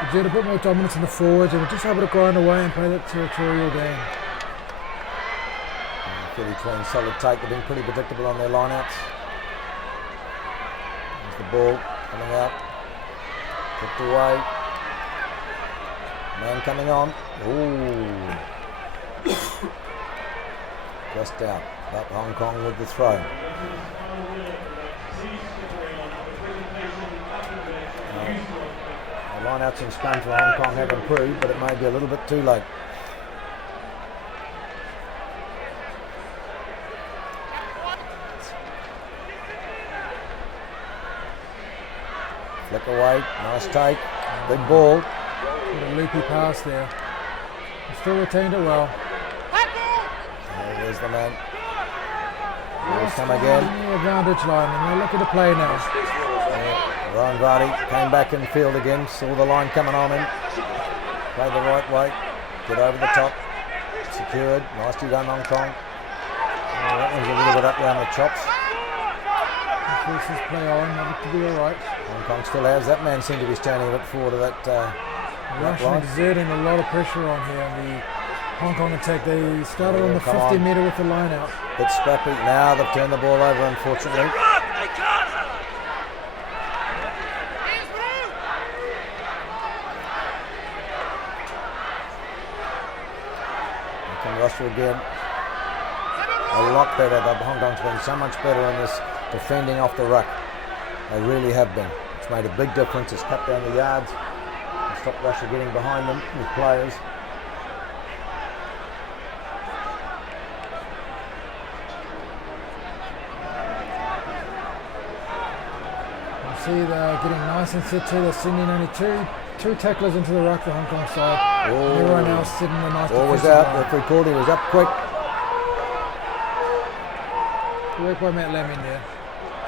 exert a bit more dominance in the forwards and were just able to grind away and play that territorial game. Fairly clean, solid take. They've been pretty predictable on their lineouts. There's the ball coming out, kicked away. Man coming on. Ooh. Just out. But Hong Kong with the throw. The lineouts and scrum for Hong Kong have improved, but it may be a little bit too late. Flick away. Nice take. Big ball. Got a loopy pass there. He still retained it well. There's the man. Here's come again. The advantage line, and they're looking to play now. Ryan Vardy came back in field again, saw the line coming on him. Played the right way. Get over the top. Secured. Nicely done, Hong Kong. That one's a little bit up round the chops. Forces play on, look to be alright. Hong Kong still has. That man seemed to be standing a bit forward of that Russian line. exerting a lot of pressure on here. The Hong Kong attack, they started on the 50 metre with the line out. Bit scrappy. Now they've turned the ball over, unfortunately. Here come Russia again. A lot better. The Hong Kong's been so much better in this defending off the ruck. They really have been. It's made a big difference. It's cut down the yards. It's stopped Russia getting behind them with players. See, they're getting nice and set to. They're sending only two tacklers into the ruck, the Hong Kong side. And everyone else sitting the nice Ball was defensive out. line. Referee called. He was up quick. Good work by Matt Lemon there.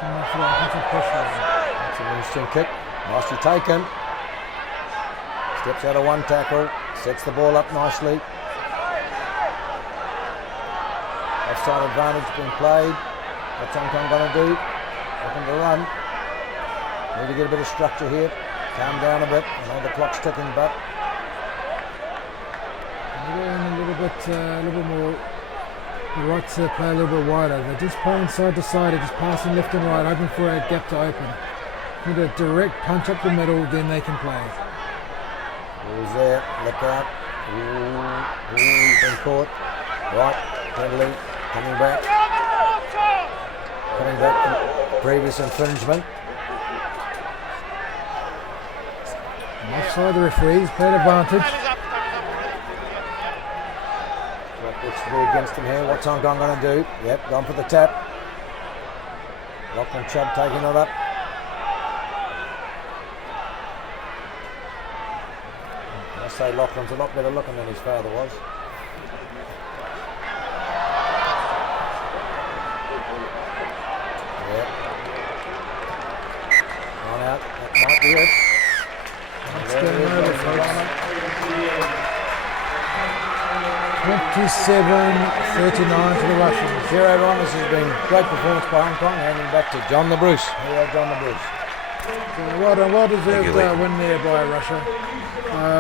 Coming off the line, put some pressure on. That's an interesting kick. Nicely taken. Steps out of one tackle. Sets the ball up nicely. Offside advantage being played. What's Hong Kong going to do? Looking to run. Need to get a bit of structure here. Calm down a bit. I know the clock's ticking, but They're going a little bit more. The right to play a little bit wider. They're just playing side to side. They're just passing left and right, hoping for a gap to open. Need a direct punch up the middle, then they can play. ball's there. Look out. Ooh, he's been caught. Right, penalty. Coming back from previous infringement. Offside, the referees played advantage. What looks to be against him here. What's Hong Kong going to do? Yep, gone for the tap. Lachlan Chubb taking it up. I say Lachlan's a lot better looking than his father was. Yep. On out. That might be it. It's getting over, folks. 27-39 to the Russians. 0-1. This has been great performance by Hong Kong. Handing back to John the Bruce. Here, John the Bruce. Well deserved win there by Russia.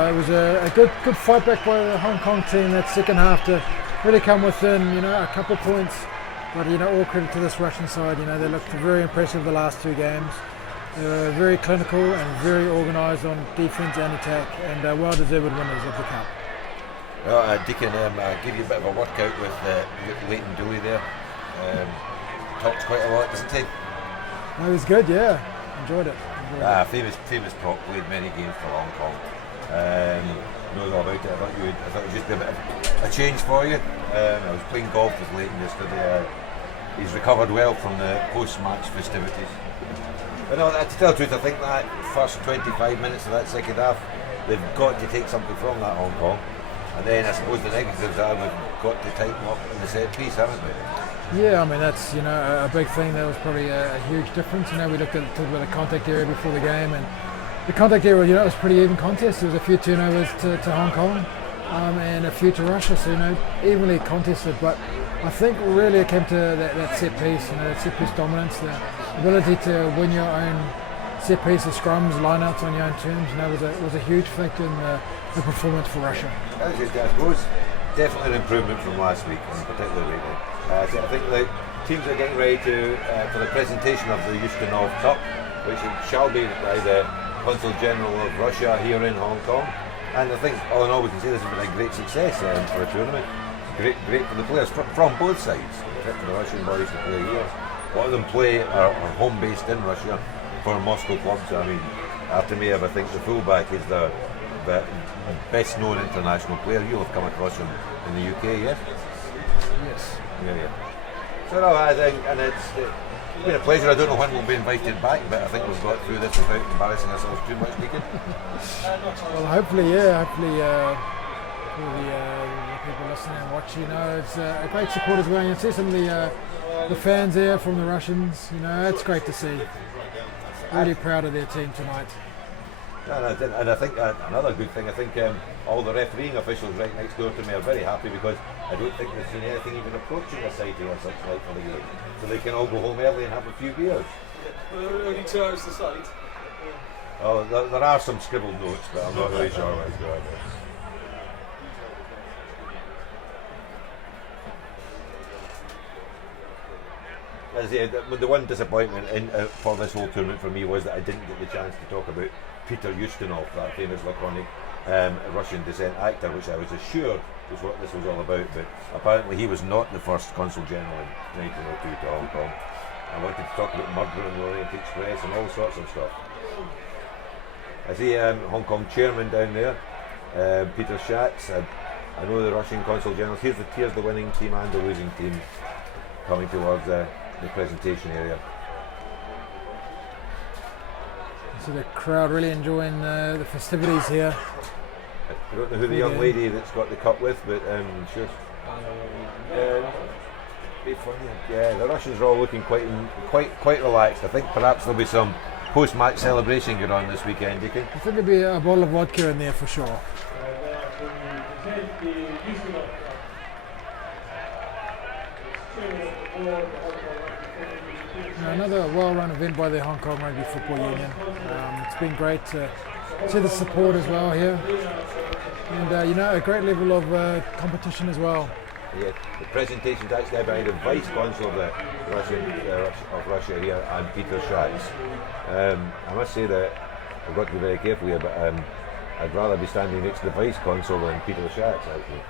It was a good fight back by the Hong Kong team that second half to really come within, a couple of points. But all credit to this Russian side. They looked very impressive the last two games. They were very clinical and very organised on defence and attack, and well deserved winners of the cup. Well, Deacon, I gave you a bit of a workout with Leighton Dooley there. Talked quite a lot, doesn't he? It was good, yeah. Enjoyed it. Famous prop, played many games for Hong Kong. Knows all about it. I thought it would just be a bit of a change for you. I was playing golf with Leighton yesterday. He's recovered well from the post-match festivities. But no, to tell the truth, I think that first 25 minutes of that second half, they've got to take something from that Hong Kong. And then I suppose the negatives are we've got to tighten up in the set piece, haven't we? Yeah, I mean that's a big thing. That was probably a huge difference. We talked about the contact area before the game, and the contact area, it was a pretty even contest. There was a few turnovers to Hong Kong, and a few to Russia, so evenly contested. But I think really it came to that set piece, that set piece dominance, the ability to win your own set pieces, scrums, lineouts on your own terms. Was a huge factor in the performance for Russia. I suppose definitely an improvement from last week, and particularly I think the teams are getting ready for the presentation of the Ustinov Cup, which shall be by the Consul General of Russia here in Hong Kong. And I think all in all we can say this has been a great success for a tournament. Great for the players from both sides. For the Russian boys to play here. A lot of them are home based in Russia for Moscow clubs. I mean, Artemiev, I think the fullback is the best known international player. You'll have come across him in the UK, yes? Yes. Yeah. So no, I think, and it's been a pleasure. I don't know when we'll be invited back, but I think we've got through this without embarrassing ourselves too much, Deacon. Well, hopefully, all the people listening and watching, it's a great support as well. You see some of the fans there from the Russians. It's great to see. Really proud of their team tonight. And I think another good thing, I think all the refereeing officials right next door to me are very happy because I don't think they've seen anything even approaching a sighting or such like for the game. So they can all go home early and have a few beers. Only 2 hours to sight. Oh, there are some scribbled notes, but I'm not really sure what's going on. As I say, the one disappointment for this whole tournament for me was that I didn't get the chance to talk about Peter Ustinov, that famous laconic Russian descent actor, which I was assured was what this was all about, but apparently he was not the first Consul General in 1902 to Hong Kong. I wanted to talk about murder on the Orient Express and all sorts of stuff. I see Hong Kong chairman down there, Peter Schatz. I know the Russian Consul General. Here's the winning team and the losing team coming towards the presentation area. So the crowd really enjoying the festivities here. I don't know who the young lady that's got the cup with, but sure. Yeah, the Russians are all looking quite relaxed. I think perhaps there'll be some post-match celebration going on this weekend, Deacon. I think there'll be a bottle of vodka in there for sure. Another well-run event by the Hong Kong Rugby Football Union. It's been great to see the support as well here, and a great level of competition as well. Yeah, the presentation's actually by the Vice Consul of Russia here, and Peter Schatz. I must say that I've got to be very careful here, but I'd rather be standing next to the Vice Consul than Peter Schatz, actually.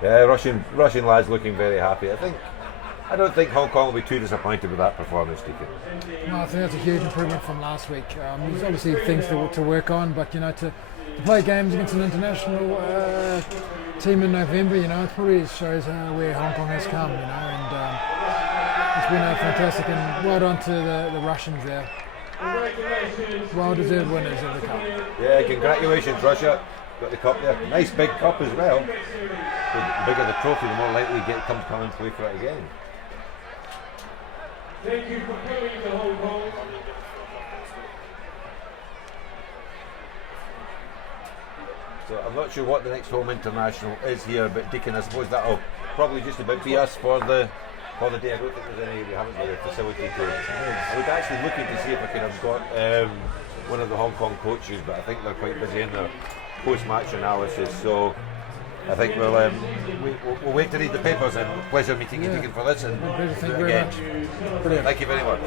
Yeah, Russian lads looking very happy. I don't think Hong Kong will be too disappointed with that performance, Deacon. No, I think that's a huge improvement from last week. There's obviously things to work on, but to play games against an international team in November, it probably shows where Hong Kong has come, and it's been fantastic, and well done to the Russians there. Well-deserved winners of the cup. Yeah, congratulations, Russia. Got the cup there. Nice big cup as well. The bigger the trophy, the more likely you get to come and play for it again. Thank you for coming to Hong Kong. So I'm not sure what the next home international is here, but Deacon, I suppose that'll probably just about be us for the holiday. I don't think there's any. We haven't got a facility to. I was actually looking to see if I could have got one of the Hong Kong coaches, but I think they're quite busy in their post-match analysis. So I think we'll wait to read the papers. And pleasure meeting you again for this. And Thank you do it very again. much. Brilliant. Thank you very much.